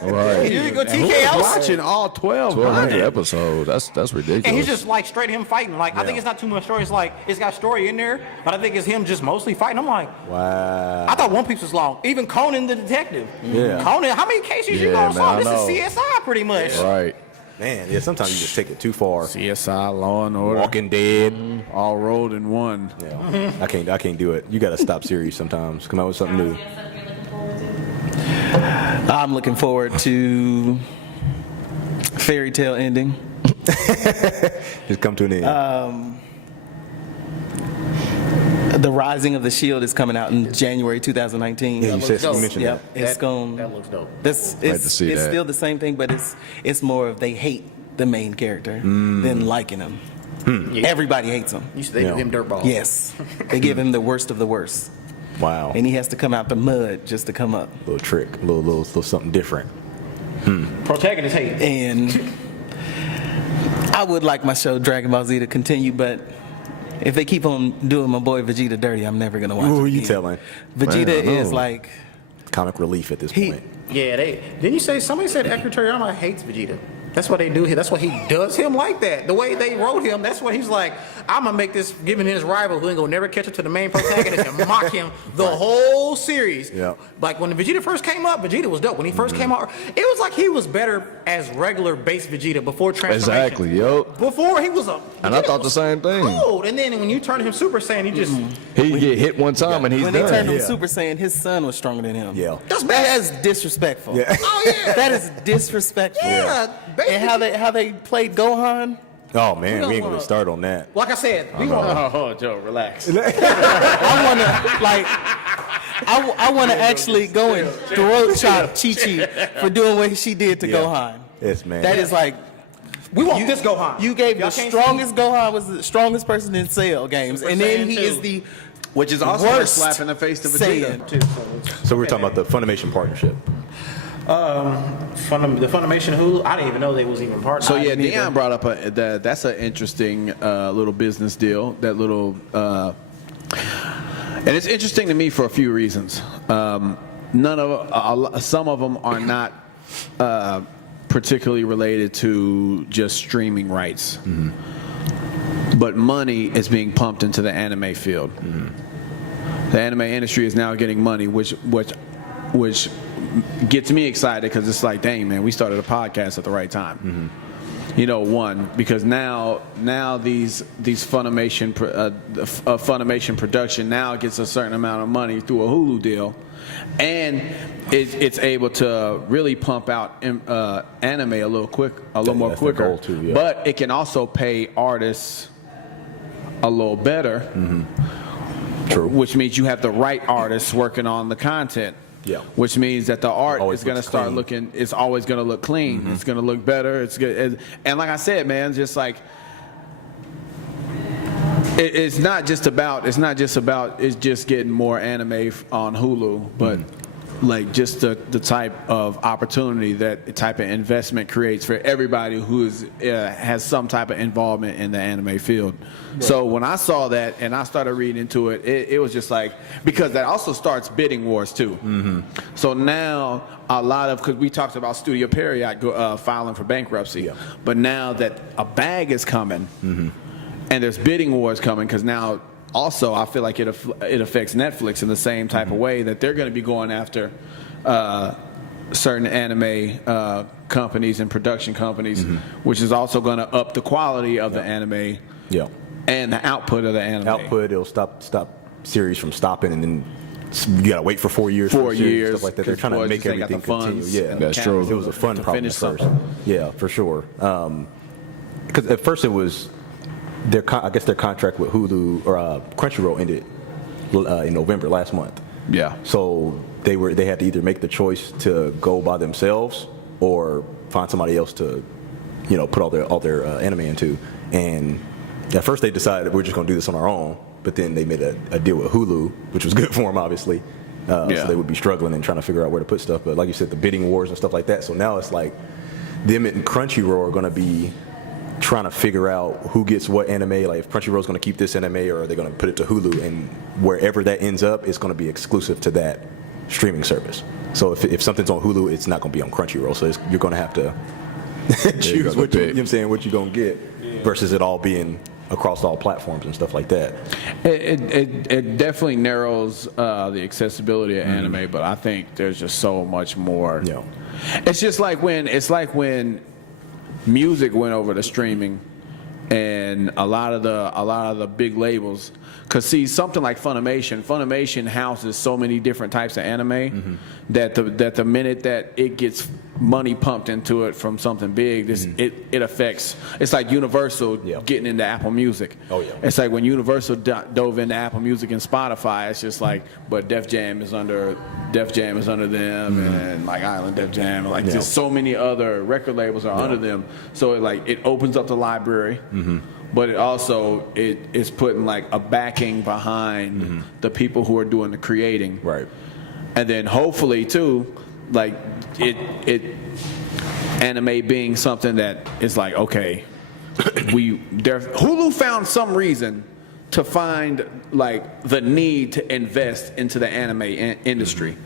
Right. You go Who's TKO. watching all 12? 1,200 episodes. That's ridiculous. And he's just like straight him fighting. Like I think it's not too much story. It's like it's got story in there, but I think it's him just mostly fighting. I'm like, Wow. I thought One Piece was long. Even Conan the detective. Yeah. Conan, how many cases you Yeah, gonna man, I solve? This know. is CSI pretty much. Right. Man, yeah. Sometimes you just take it too far. CSI, Law and Order, Walking Dead. all rolled in one. Yeah. I can't do it. You gotta stop series sometimes. Come out with something new. Something you're looking forward to? I'm looking forward to Fairy Tale ending. Just come to an end. The Rising of the Shield is coming out in January 2019. Yeah, you said you dope. mentioned Yep, that. it's going. That looks dope. It's to see that. still the same thing, but it's more of they hate the main character than liking him. Yeah. Everybody hates him. You said they give him dirtball. Yes, they give him the worst of the worst, Wow. and he has to come out the mud just to come up. Little trick, little something different. Protagonist hate. And I would like my show Dragon Ball Z to continue, but if they keep on doing my boy Vegeta dirty, I'm never gonna watch it. Who are you again. telling? Vegeta Man, I know. is like Comic relief at this he. point. Yeah, didn't you say somebody said Akira Toriyama hates Vegeta? That's what they do here. That's what he does him like that. The way they wrote him, that's what he's like. I'm gonna make this, giving his rival who ain't gonna never catch up to the main protagonist and mock him the whole series. Yeah. Like when Vegeta first came up, Vegeta was dope. When he first came out, it was like he was better as regular base Vegeta before transformation. Exactly, yo. Before he was a. And I Vegeta thought the was same thing. Cold. And then when you turn him Super Saiyan, he just. He get hit one time and he's When they done. turned him Yeah. Super Saiyan, his son was stronger than him. Yeah. That's bad. That is disrespectful. Yeah. Oh yeah. That is disrespectful. Yeah. And how they played Gohan. Oh man, don't we ain't wanna- gonna start on that. Like I said, we want. Oh, Joe, relax. I wanna like. I want to actually go and throat chop Chi Chi for doing what she did to Yeah. Gohan. Yes, man. That is like. We want this Gohan. You gave Y'all the can't strongest Gohan was the strongest person in Cell games, Super and then Saiyan he 2. is the Which is also a worst slap in the face to Vegeta. Saiyan. So we're talking about the Funimation partnership. The Funimation Hulu. I didn't even know they was even part. So yeah, Dion brought up that's an interesting little business deal. That little, and it's interesting to me for a few reasons. Some of them are not particularly related to just streaming rights, but money is being pumped into the anime field. The anime industry is now getting money, which gets me excited because it's like, dang man, we started a podcast at the right time. You know, one, because now these Funimation Funimation production now gets a certain amount of money through a Hulu deal, and it's able to really pump out anime a little more That's their quicker. goal too, yeah. But it can also pay artists a little better, True. which means you have the right artists working on the content. Yeah. Which means that the art Always is going to looks start clean. looking. It's always going to look clean. It's going to look better. It's good. And like I said, man, just like it's not just about. It's just getting more anime on Hulu, but like just the type of opportunity that the type of investment creates for everybody who has some type of involvement in the anime field. So when I saw that and I started reading into it, it was just like, because that also starts bidding wars too. So now a lot of, because we talked about Studio Period filing for bankruptcy, Yeah. but now that a bag is coming and there's bidding wars coming, because now also I feel like it affects Netflix in the same type of way that they're going to be going after certain anime companies and production companies, which is also going to up the quality of the anime Yeah. and the output of the anime. Output, it'll stop series from stopping, and then you gotta wait for 4 years. for 4 a series, years, stuff like that. They're 'cause trying to boys make just ain't got everything the funds continue. Yeah, and the That's true. It was a fun to problem at finish first. something. Yeah, for sure. Because at first it was I guess their contract with Hulu or Crunchyroll ended in November last month. Yeah. So they had to either make the choice to go by themselves or find somebody else to, put all their anime into. And at first they decided we're just going to do this on our own, but then they made a deal with Hulu, which was good for them, obviously. So they would be struggling and trying to figure out where to put stuff. But like you said, the bidding wars and stuff like that. So now it's like them and Crunchyroll are going to be trying to figure out who gets what anime. Like if Crunchyroll's going to keep this anime, or are they going to put it to Hulu, and wherever that ends up, it's going to be exclusive to that streaming service. So if something's on Hulu, it's not going to be on Crunchyroll. So you're going to have to choose what you know what I'm saying, what you're going to get, versus it all being across all platforms and stuff like that. It definitely narrows the accessibility of anime, but I think there's just so much more. Yeah. It's just like when music went over to streaming, and a lot of the big labels, because see, something like Funimation houses so many different types of anime that the minute that it gets money pumped into it from something big, it affects. It's like Universal getting into Apple Music. Oh, yeah. It's like when Universal dove into Apple Music and Spotify. It's just like, but Def Jam is under them, and like Island Def Jam, and like just so many other record labels are under them. So it opens up the library. But it also is putting like a backing behind the people who are doing the creating, Right. and then hopefully too, like it anime being something that is like, okay, Hulu found some reason to find like the need to invest into the anime industry.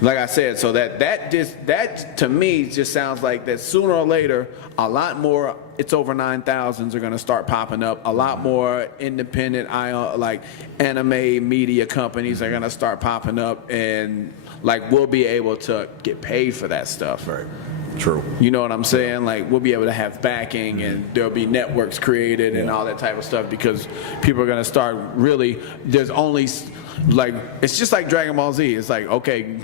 Like I said, so that to me just sounds like that sooner or later, a lot more It's Over 9,000s are going to start popping up. A lot more independent, like anime media companies are going to start popping up, and like we'll be able to get paid for that stuff. Right. True. You know what I'm saying? Like we'll be able to have backing, and there'll be networks created and all that type of stuff, because people are going to start really. There's only like it's just like Dragon Ball Z. It's like, okay,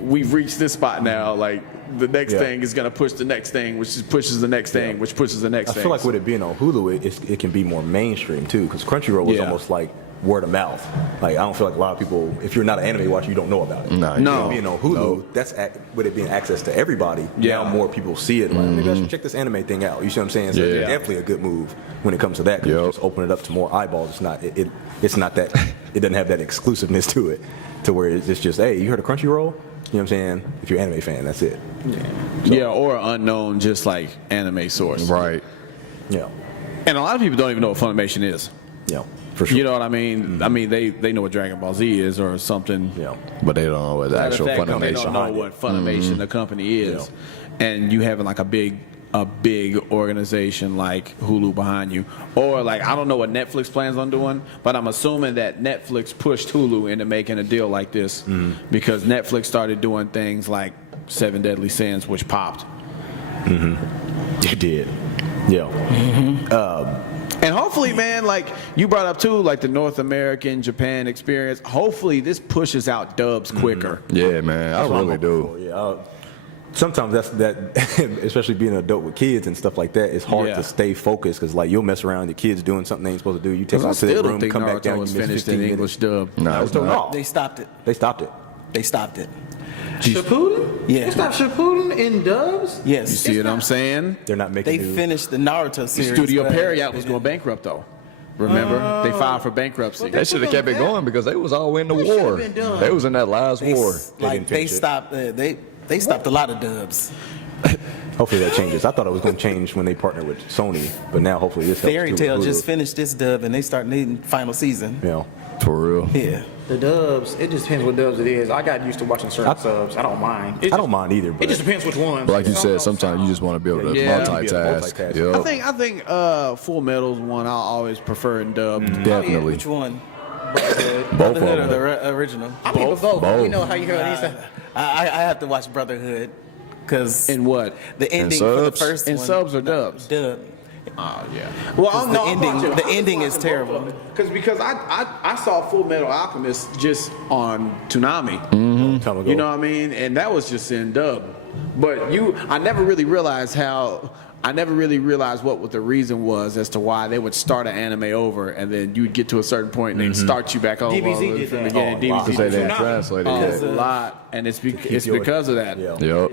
we've reached this spot now. Like the next thing is going to push the next thing, which pushes the next thing, which pushes the next thing. I feel like with it being on Hulu, it can be more mainstream too, because Crunchyroll was almost like word of mouth. Like I don't feel like a lot of people, if you're not an anime watcher, you don't know about it. No. Being on Hulu, that's with it being access to everybody. Now more people see it. Like maybe I should check this anime thing out. You see what I'm saying? So it's definitely a good move when it comes to that. Because just open it up to more eyeballs. It's not. It's not that. It doesn't have that exclusiveness to it, to where it's just, hey, you heard of Crunchyroll? You know what I'm saying? If you're an anime fan, that's it. Or unknown, just like anime source. Right. Yeah. And a lot of people don't even know what Funimation is. Yeah. For sure. You know what I mean? I mean, they know what Dragon Ball Z is or something. Yeah. But they don't know what the Matter of actual fact, They Funimation. don't know what Funimation, the company, is. And you having like a big organization like Hulu behind you, or like I don't know what Netflix plans on doing, but I'm assuming that Netflix pushed Hulu into making a deal like this because Netflix started doing things like Seven Deadly Sins, which popped. It did. Yeah. And hopefully, man, like you brought up too, like the North American Japan experience. Hopefully, this pushes out dubs quicker. Yeah, man, I really do. Yeah. Sometimes that, especially being an adult with kids and stuff like that, it's hard to stay focused because like you'll mess around, your kids doing something they ain't supposed to do. You take them to their room, come back down, you miss finished 15 in minutes. English dub. No, it's not. They stopped it. They stopped it. They stopped it. Shippuden? Yeah. It's not Shippuden in dubs? Yes. You see what I'm saying? They're not making They new. finished the Naruto series. Studio but Perry was going bankrupt though. Remember, they filed for bankruptcy. They should have kept it going because they was all in the war. been done. They was in that last They, war. didn't they finish it. stopped. They stopped a lot of dubs. Hopefully that changes. I thought it was going to change when they partnered with Sony, but now hopefully this helps Fairy too Tail with just Hulu. finished this dub, and they start needing final season. Yeah. For real. Yeah. The dubs, it just depends what dubs it is. I got used to watching certain subs. I don't mind. I don't mind either. But It just depends which one. But like you said, sometimes you just want to be able to Yeah. multitask. Multitask. Yep. I think Full Metal's one I'll always prefer in dub. Definitely. Which one? Both of Brotherhood or them. the original? I mean, both. Both. You know how you hear these. I have to watch Brotherhood because In what? the ending for the subs? first In one. subs or dubs? Dub. Oh yeah. Well, The ending is terrible. Because I saw Full Metal Alchemist just on Toonami. time ago. You know what I mean? And that was just in dub. But I never really realized what the reason was as to why they would start an anime over and then you'd get to a certain point and they'd start you back over DBZ did from the that. beginning. Oh, wow. DBZ Because they did didn't that. translate it A yet. lot, and it's your- because of that. Yeah. Yep.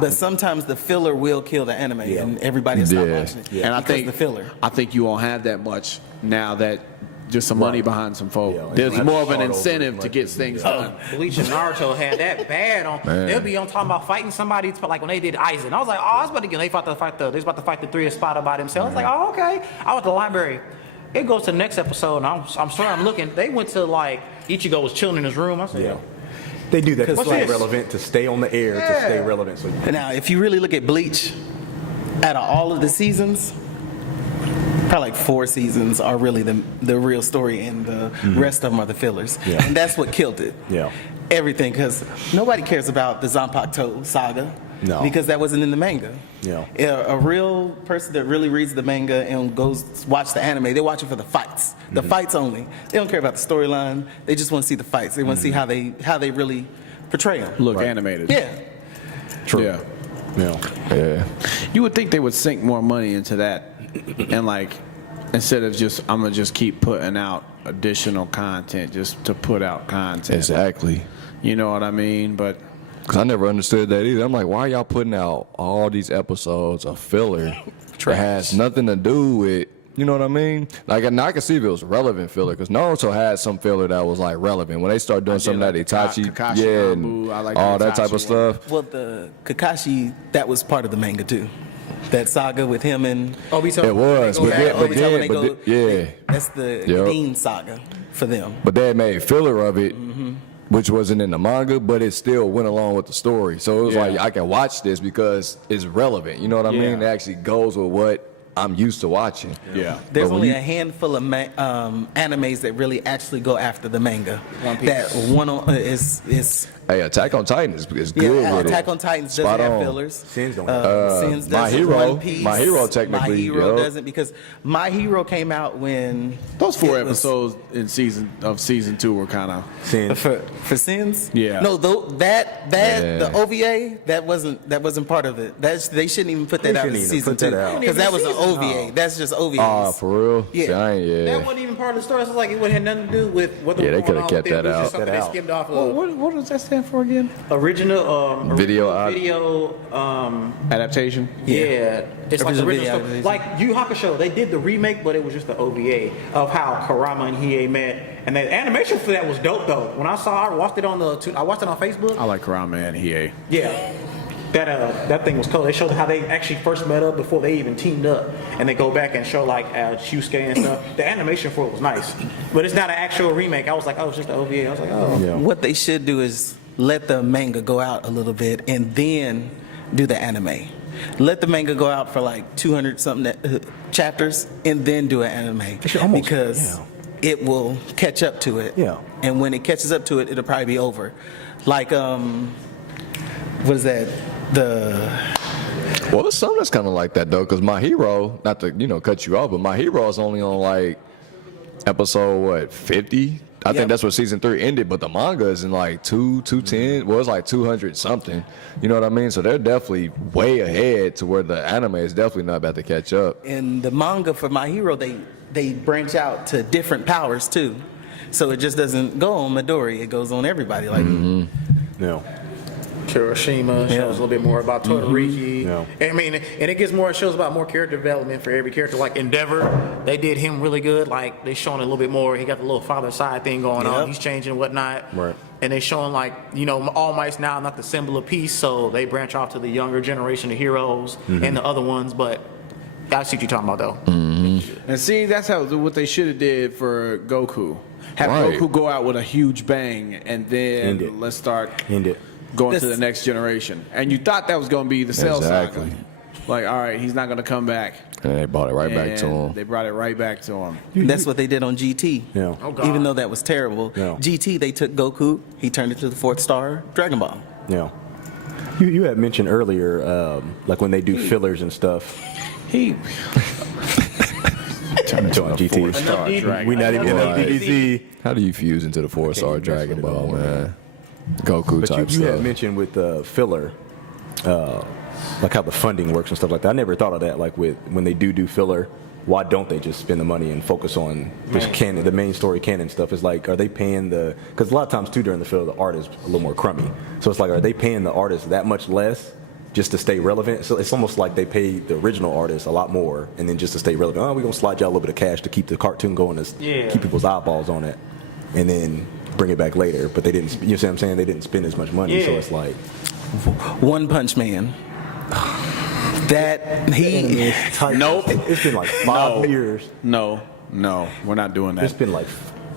But sometimes the filler will kill the anime, and everybody will stop Yeah. watching it. And I because think the filler. I think you won't have that much now that just some money behind some folk. Yeah, There's you more of an start over incentive as to much get as- things yeah. done. Bleach and Naruto had that bad on. Man. They'll be on talking about fighting somebody, like when they did Aizen. I was like, oh, I was about to get. They was about to fight the three Espada by themselves. I was like, oh, okay. I went to the library. It goes to the next episode, and I'm sorry, I'm looking. They went to like Ichigo was chilling in his room. I said, Yeah. They do that to What's stay this? relevant, to stay on the air, to stay relevant. So Now, if you really look at Bleach, out of all of the seasons, probably like 4 seasons are really the real story, and the rest of them are the fillers. Yeah. And that's what killed it. Yeah. Everything, because nobody cares about the Zanpakuto saga. No. Because that wasn't in the manga. Yeah. A real person that really reads the manga and goes watch the anime, they watch it for the fights. The fights only. They don't care about the storyline. They just want to see the fights. They want to see how they really portray them. Look animated. Yeah. True. Yeah. Yeah. You would think they would sink more money into that, and like instead of just I'm gonna just keep putting out additional content just to put out content. Exactly. You know what I mean? But Because I never understood that either. I'm like, why are y'all putting out all these episodes of filler that has nothing to do with, you know what I mean? Like, and I can see if it was relevant filler, because Naruto had some filler that was like relevant. When they start doing some of that Itachi, Kakashi yeah, Rambo, and I like all the that type Itachi of stuff. Well, the Kakashi, that was part of the manga too. That saga with him and Obito. It was, They go but back. yeah. that's the Yep. Dean saga for them. But they had made filler of it, which wasn't in the manga, but it still went along with the story. So it was Yeah. like, I can watch this because it's relevant. You know what I Yeah. mean? It actually goes with what I'm used to watching. yeah. There's But when only you- a handful of animes that really actually go after the manga. That one is Hey, Attack on Titan is good yeah. with Attack it. on Titans Spot doesn't have on. fillers. Sins don't have Sins My doesn't. Hero- One Piece, My Hero technically, My Hero yup. doesn't, because My Hero came out when Those 4 it was- episodes in season 2 were kind of Sins. for Sins. Yeah. No, that Yeah. the OVA that wasn't part of it. They shouldn't even put that They out in shouldn't even season put that 2 out. because that was an Season, OVA. no. That's just OVAs. Oh, for real? Yeah. See, I ain't, That wasn't even part of the story. It's like it had nothing to do with what Yeah, they was going coulda on kept with them. that It was out. just something That they out. skimmed off of. what does that stand for again? Original Video video. Adaptation. Yeah, it's like Original original video stuff. adaptation. Like Yu Yu Hakusho, they did the remake, but it was just the OVA of how Karama and Hiei met, and the animation for that was dope though. When I watched it on Facebook. I like Kurama and Hiei. Yeah, that thing was cool. They showed how they actually first met up before they even teamed up, and they go back and show like Shusuke and stuff. The animation for it was nice, but it's not an actual remake. I was like, oh, it's just the OVA. I was like, oh. Yeah. What they should do is let the manga go out a little bit and then do the anime. Let the manga go out for like 200 something chapters and then do an anime should almost- because it will catch up to it. Yeah. And when it catches up to it, it'll probably be over. Like what is that? Well, there's some that's kind of like that, though, because My Hero, not to, cut you off, but My Hero is only on, like, episode, 50? I Yep. think that's what season 3 ended, but the manga is in, like, 210. Well, it's like 200 something. You know what I mean? So they're definitely way ahead to where the anime is definitely not about to catch up. In the manga for My Hero, they branch out to different powers too. So it just doesn't go on Midori, it goes on everybody. Like No. Kirishima shows Yeah. a little bit more about Todoroki. Yeah. I mean, and it shows about more character development for every character. Like Endeavor, they did him really good. Like they showing a little bit more. He got the little father side thing going on. Yep. He's changing and whatnot. Right. And they showing like All Might's now not the symbol of peace, so they branch off to the younger generation of heroes and the other ones. But I see what you're talking about though. And see, that's what they should have did for Goku. Have Right. Goku go out with a huge bang, and End then it. let's start End it. going to This- the next generation. And you thought that was going to be the Cell Exactly. saga. Like, all right, he's not going to come back. And they brought it right back to And him. They brought it right back to him. that's what they did on GT. Yeah. Oh, God. Even though that was terrible. Yeah. GT, they took Goku, he turned into the 4th star Dragon Ball. Yeah. You had mentioned earlier, like when they do fillers and stuff. He Turned into a GT. Star Dragon. We not even in Right. DBZ. How do you fuse into the 4-star you mess with Dragon it Ball, all, man? Goku But type you had stuff. mentioned with filler, like how the funding works and stuff like that. I never thought of that. Like when they do filler, why don't they just spend the money and focus on this canon, the main story canon stuff? Is like, are they paying because a lot of times too during the filler, the art is a little more crummy. So it's like, are they paying the artist that much less just to stay relevant? So it's almost like they paid the original artist a lot more, and then just to stay relevant, we're gonna slide you a little bit of cash to keep the cartoon going, keep people's eyeballs on it, and then bring it back later. But they didn't. You see what I'm saying? They didn't spend as much money, so Yeah. it's like. One Punch Man. That he Nope. It's been like 5 years. No, we're not doing It's that. been like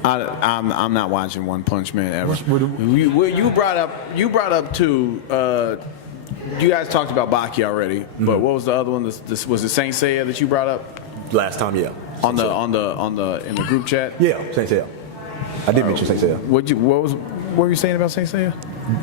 I'm not watching One Punch Man ever. You brought up too. You guys talked about Baki already, but what was the other one? This was it Saint Seiya that you brought up last time, yeah. in the group chat. Yeah, Saint Seiya. I did mention Saint Seiya. What were you saying about Saint Seiya?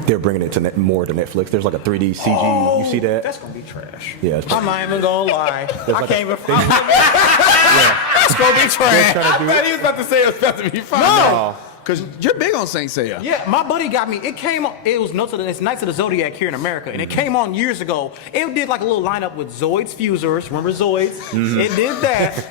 They're bringing it to more to Netflix. There's like a 3D CG. You see that? That's gonna be trash. Yeah. It's I'm not even gonna lie. I like can't even. yeah. It's gonna be trash. They're trying to do it. he was about to say it was about to be fun. No, Because you're big on Saint Seiya. Yeah, my buddy got me. It came on. It was it's Knights of the Zodiac here in America, and it came on years ago. It did like a little lineup with Zoids Fusers. Remember Zoids? It did that.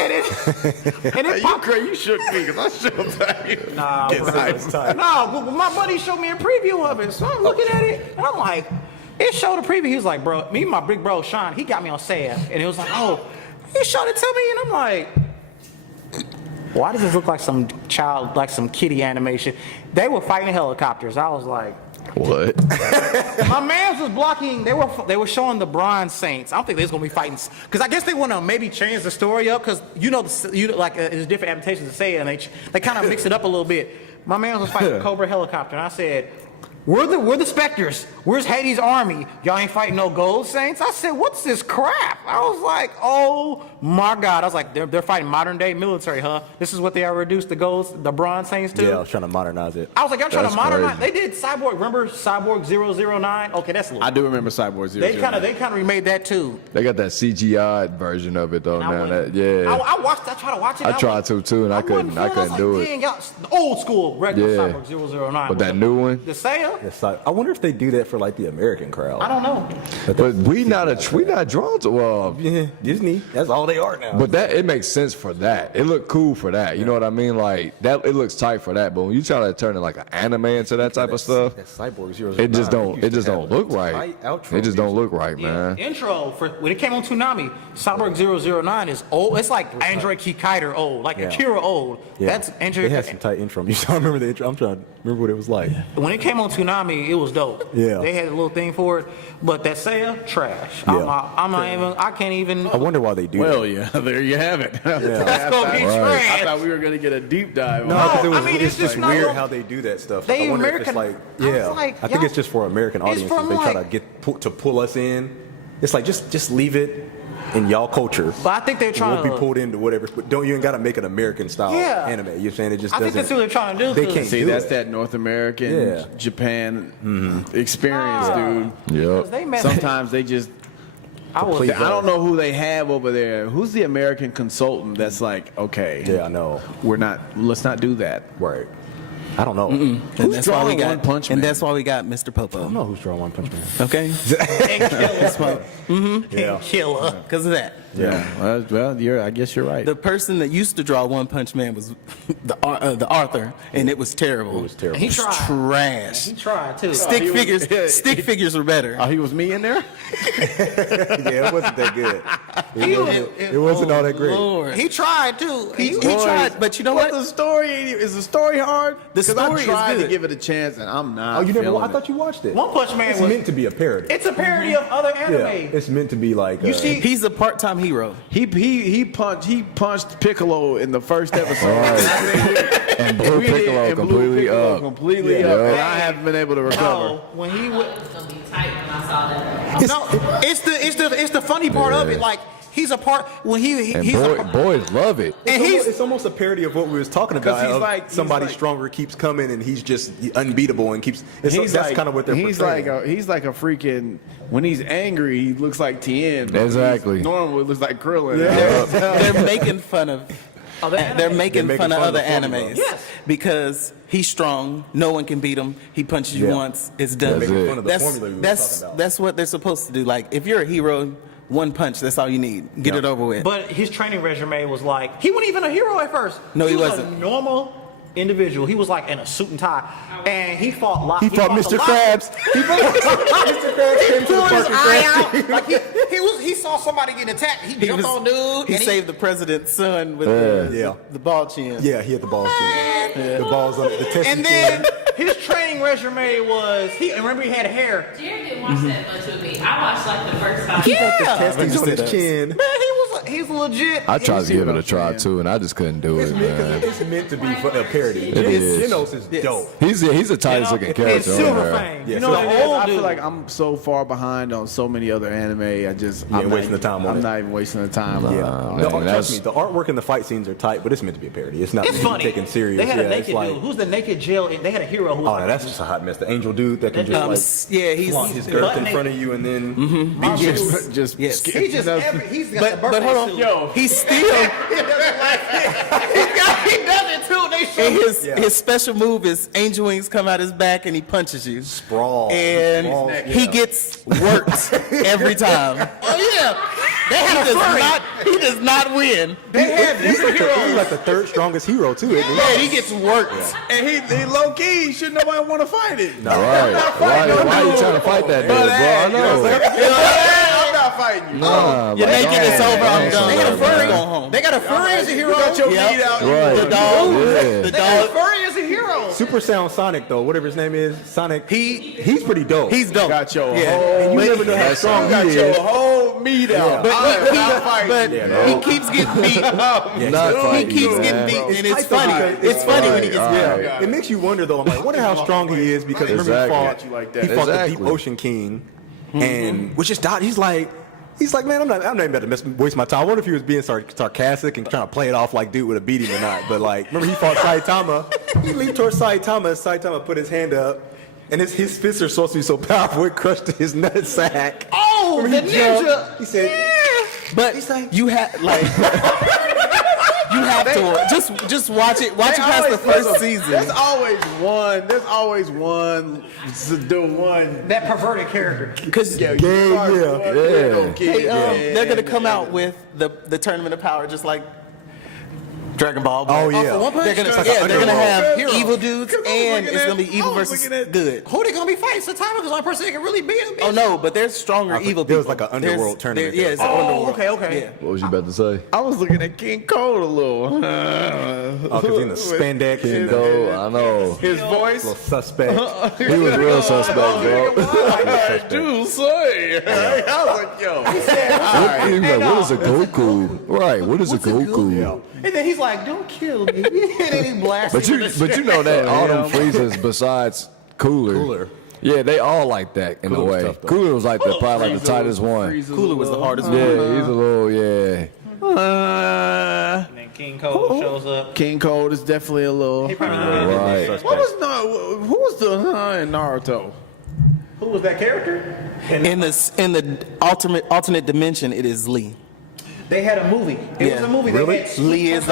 And it popped. You shook me because I showed that. Nah, bro. No, but my buddy showed me a preview of it, so I'm looking at it, and I'm like, it showed a preview. He was like, bro, me and my big bro Sean, he got me on Seiya, and it was like, oh, he showed it to me, and I'm like, why does this look like some child, like some kiddie animation? They were fighting helicopters. I was like, What? my man was blocking. They were showing the Bronze Saints. I don't think they was gonna be fighting because I guess they want to maybe change the story up because there's different adaptations to say it, and they kind of mix it up a little bit. My man was fighting a Cobra helicopter, and I said, We're the Spectres. Where's Hades' army? Y'all ain't fighting no Gold Saints? I said, what's this crap? I was like, oh my God. I was like, they're fighting modern day military, huh? This is what they are reduced the Bronze Saints to? Yeah, I was trying to modernize it. I was like, y'all trying to That's modernize. crazy. They did Cyborg. Remember Cyborg 009? Okay, that's a little. I do remember Cyborg 009. They kind of remade that too. They got that CGI version of it though And now. I That, went- yeah. I tried to watch it. I tried to too, and I couldn't do it. Dang, y'all, the old school regular Yeah. Cyborg 009. But that new one? The Seiya? It's like, I wonder if they do that for like the American crowd. I don't know. But we not drawn to Yeah, Disney. That's all they are now. But it makes sense for that. It looked cool for that. You know what I mean? Like that, it looks tight for that. But when you try to turn it like an anime into that type of stuff, that Cyborg 009. it just don't. used It to just have don't a look right. tight outro It just don't music. look right, man. Intro for when it came on Toonami, Cyborg 009 is old. It's like Android Kikaider old, like Yeah. Akira old. Yeah. That's Android. They had some tight intro music. I remember the intro. I'm trying to remember what it was like. When it came on Toonami, it was dope. Yeah. They had a little thing for it, but that Seiya, trash. Yeah. I'm not even. I can't even. I wonder why they do Well, that. yeah, there you have it. That's gonna be I trash. thought we were going to get a deep dive No, on because it. it was, I mean, it's just like not weird what- how they do that stuff. They I wonder if American- it's like, I was yeah. like, I think y'all- it's just for American It's audiences. from, They try like- to pull us in. It's like just leave it in y'all culture. But I think they're It trying won't be to. pulled into whatever. But don't you ain't got to make an American style Yeah. anime. You're saying it just I doesn't. think that's what they're trying to do. They 'cause- can't See, do that's it. that North American, Yeah. Japan experience, dude. Yep. They messed. Sometimes they just. I was. Please. I don't know who they have over there. Who's the American consultant that's like, okay, Yeah, I know. let's not do that. Right. I don't know. And Who's that's why we drawing got One Punch Man? And that's why we got Mr. I don't Popo. know who's drawing One Punch Man. Okay? That's why. Yeah. Killer. Because of that. Yeah. Well, I guess you're right. The person that used to draw One Punch Man was the Arthur, and it was terrible. It was terrible. He It was tried. trash. He tried too. Stick he was- figures. yeah. Stick figures were better. Oh, he was me in there. Yeah, it wasn't that good. It wasn't all that great. Lord. He tried too. He tried, but you know what? The story is the story hard? The 'Cause story I is tried to good. give it a chance, and I'm not. Oh, you never? feeling I it. thought you watched it. One Punch Man It's was. meant to be a parody. It's a parody of other anime. Yeah, it's meant to be like. You see, He's a part-time hero. He punched Piccolo in the first episode. And blew Piccolo completely up. Completely Yeah. up, Yeah. and I haven't been able to recover. no, when he I would. thought it was gonna be tight when I saw that. No, it's the funny part of it. Like he's a part when And he's a part, boys love it. and he's it's almost a parody of what we was talking about. he's of like- somebody he's like- stronger keeps coming and he's just unbeatable and keeps. That's kind of what they're portraying. he's like a freaking when he's angry he looks like Tien. but when he's Exactly. normal it looks like Krillin. They're making fun of. They're making fun of other the formula. animes. Yes. Because he's strong. No one can beat him. He punches you Yeah. once. It's done. That's it. Fun of the formula we were talking about. That's what they're supposed to do. Like if you're a hero, one punch. That's all you need. Get it over with. but his training resume was like he wasn't even a hero at first. No, he was wasn't. a normal individual. He was like in a suit and tie, and he fought lots. He fought Mr. Krabs. He fought Mr. Krabs. Came to the Pulled his park eye and out. Like he saw somebody getting attacked. He jumped on dude. He and saved the president's son with Yeah. the ball chin. Yeah, he had the balls. The balls on the testing. And then his training resume was and remember he had hair. Jared didn't watch that much with me. I watched like the first 5 Yeah. testing on his sit-ups. chin. Man, he's legit. I tried to see give what it a I'm try saying. too, and I just couldn't do it, man. It's meant to be for a parody. is. Genos is dope. He's the tightest looking And character on Silver there. Fang. Yeah, You know, so- the old I feel dude. like I'm so far behind on so many other anime. I'm ain't wasting the time on I'm it. not even wasting the time. Yeah, man, trust that's- me. The artwork and the fight scenes are tight, but it's meant to be a parody. It's not It's meant to funny. be taken serious. They had a Yeah, naked it's like, dude. Who's the naked jail? They had a hero who. oh, now that's just a hot mess. The angel dude that can just Yeah, he's flaunt his butt girth in naked. front of you and then Yes. just Yes. skip- He just he's got the But birthday hold on, suit. Yo. he's still He does it too. And his special move is angel wings come out his back and he punches you. Sprawl. And he gets worked every time. Oh yeah, they had a furry. He does not win. They had different He's heroes. like the third strongest hero too, isn't he? Yeah, he gets worked. And he low key should nobody want to fight it. No. Right. Why are you trying to fight that dude, bro? I know. I'm not fighting you. Nah, You're like, naked, it's over, I'm done. They got a furry. Go home. They got a furry as a hero. You got your Yep. feet out. Right. The dog. Yeah. The They got a dog. furry as a hero. Super Sound Sonic though, whatever his name is, Sonic. He's pretty dope. He's dope. Got your Yeah. whole. and you never know how strong got he your is. whole meat out. But, I'm not fighting. but he keeps getting beat. Not He fighting keeps you, getting man. beat, and it's tight though funny. because It's funny when he gets beat. Yeah, it makes you wonder though. I'm like, wonder how strong he is because remember Exactly. he Got you like that. fought the Exactly. Deep Ocean King, and which just died. He's like, man, I'm not even about to waste my time. I wonder if he was being sarcastic and trying to play it off like dude would have beat him or not. But like, remember he fought Saitama. He leaped towards Saitama, and Saitama put his hand up, and his fists are supposed to be so powerful it crushed his nut sack. Oh, Remember the he jumped, ninja. He said, But you have like you have to just watch it. Watch it past the first season. There's always one. There's always one. The one. That perverted character. Because yeah. they're gonna come out with the Tournament of Power just like Dragon Ball. but Oh, yeah. One Punch? They're gonna It's like an they're gonna have underworld. evil dudes Because I was and looking it's at- gonna be evil I was versus looking at- good. Who they gonna be fighting? Saitama is the only person that can really beat him. Oh no, but there's stronger evil there people. was like an underworld tournament Yeah, there. it's an Oh, underworld. okay. Yeah. What was you about to say? I was looking at King Cole a little. Oh, because in the spandex and the Oh, I know. His voice. little suspect. He was real suspect, bro. I do say. I was like, yo. He was like, what is a Goku? Right, what is a Goku? And then he's like, "Don't kill me." And then he blasts. But you know that all them freezers besides Cooler. Yeah, they all like that in a Cooler's way. tough, though. Cooler was like probably like the tightest one. Cooler was the hardest one. Yeah, he's a little And then King Cole shows up. King Cole is definitely a little. right. What was who was the in Naruto? Who was that character? In the alternate dimension, it is Lee. They had a movie. It was a movie. Really? They had, Lee is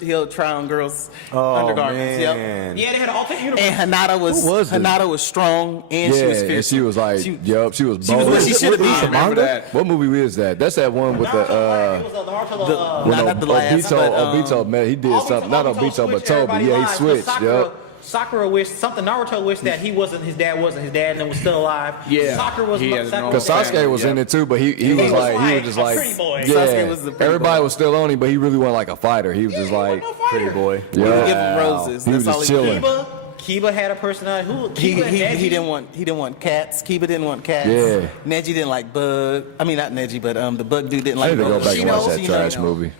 he'll try on girls undergarments. Yep. man. Yeah, they had an alternate universe. And Hanada was it? Hanada was strong and Yeah, she was and fierce. she was like, yup, she was bold. what she should have been. Remember that? What movie is that? That's that one with the It was the Naruto, when not the last, but, Obito, man, he did something. Not Obito, but Toby. Yeah, he switched. Yep. Sakura wished something. Naruto wished that his dad wasn't his dad and was still alive. Yeah. Sakura was He has no Because family. Sasuke was in it too, but he was was like he like was just a like pretty boy. yeah. Sasuke was the pretty Everybody boy. was still on him, but he really wasn't like a fighter. He was just like Pretty boy. Give him yeah. roses. He was That's all just he chilling. did. Kiba had a personality. He Neji? didn't want cats. Kiba didn't want cats. Yeah. Neji didn't like Bug. I mean not Neji, but the Bug dude didn't I like need to go Bug. back and watch that Shino- trash movie.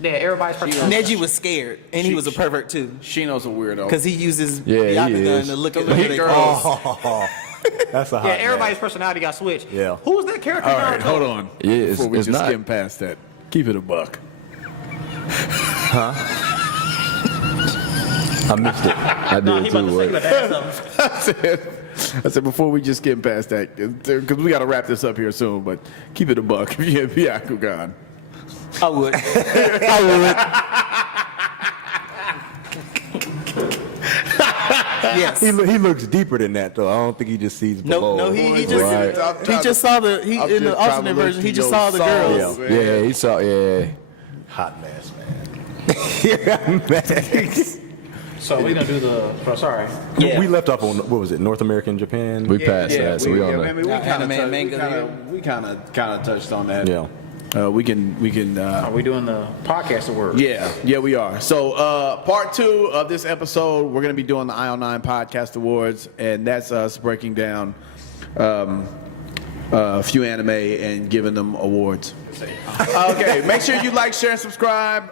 Yeah, everybody's personality. Neji was scared, and he was a pervert too, Shino's a weirdo. because he uses Yeah, he Byakugan is. to look at Look at other girls. girls. That's a hot Yeah, man. everybody's personality got switched. Yeah. Who was that character? All in right, Naruto? hold on. Yeah, it's- Before we it's just not- skim past that, keep it a buck. I missed it. I No, did he about to too. say Wait. that something. I said before we just get past that, because we got to wrap this up here soon. But keep it a buck if you have Byakugan. I would. Yes. He looks deeper than that though. I don't think he just sees below. No, he Right. just saw the I'm in just the trying to alternate look version. He through just your saw the songs. girls. Yeah. Yeah, he saw. Yeah, Hot mess, man. So we're gonna do the. Oh, sorry. Yeah. We left off on what was it? North America and Japan. we passed that, so we on I that. mean, we Anime, kind manga, of touched on that. Yeah. We can. Are we doing the podcast award? Yeah, we are. So, part 2 of this episode, we're going to be doing the IO9 Podcast Awards, and that's us breaking down a few anime and giving them awards. Okay, make sure you like, share, and subscribe.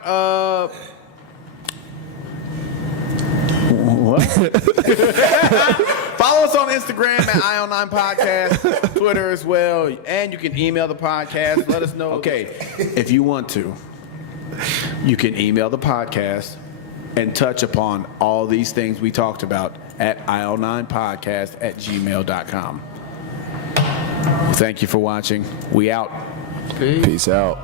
What? Follow us on Instagram at IO9 Podcast, Twitter as well, and you can email the podcast. Let us know. Okay, if you want to, you can email the podcast and touch upon all these things we talked about at io9podcast@gmail.com. Thank you for watching. We out. Peace out.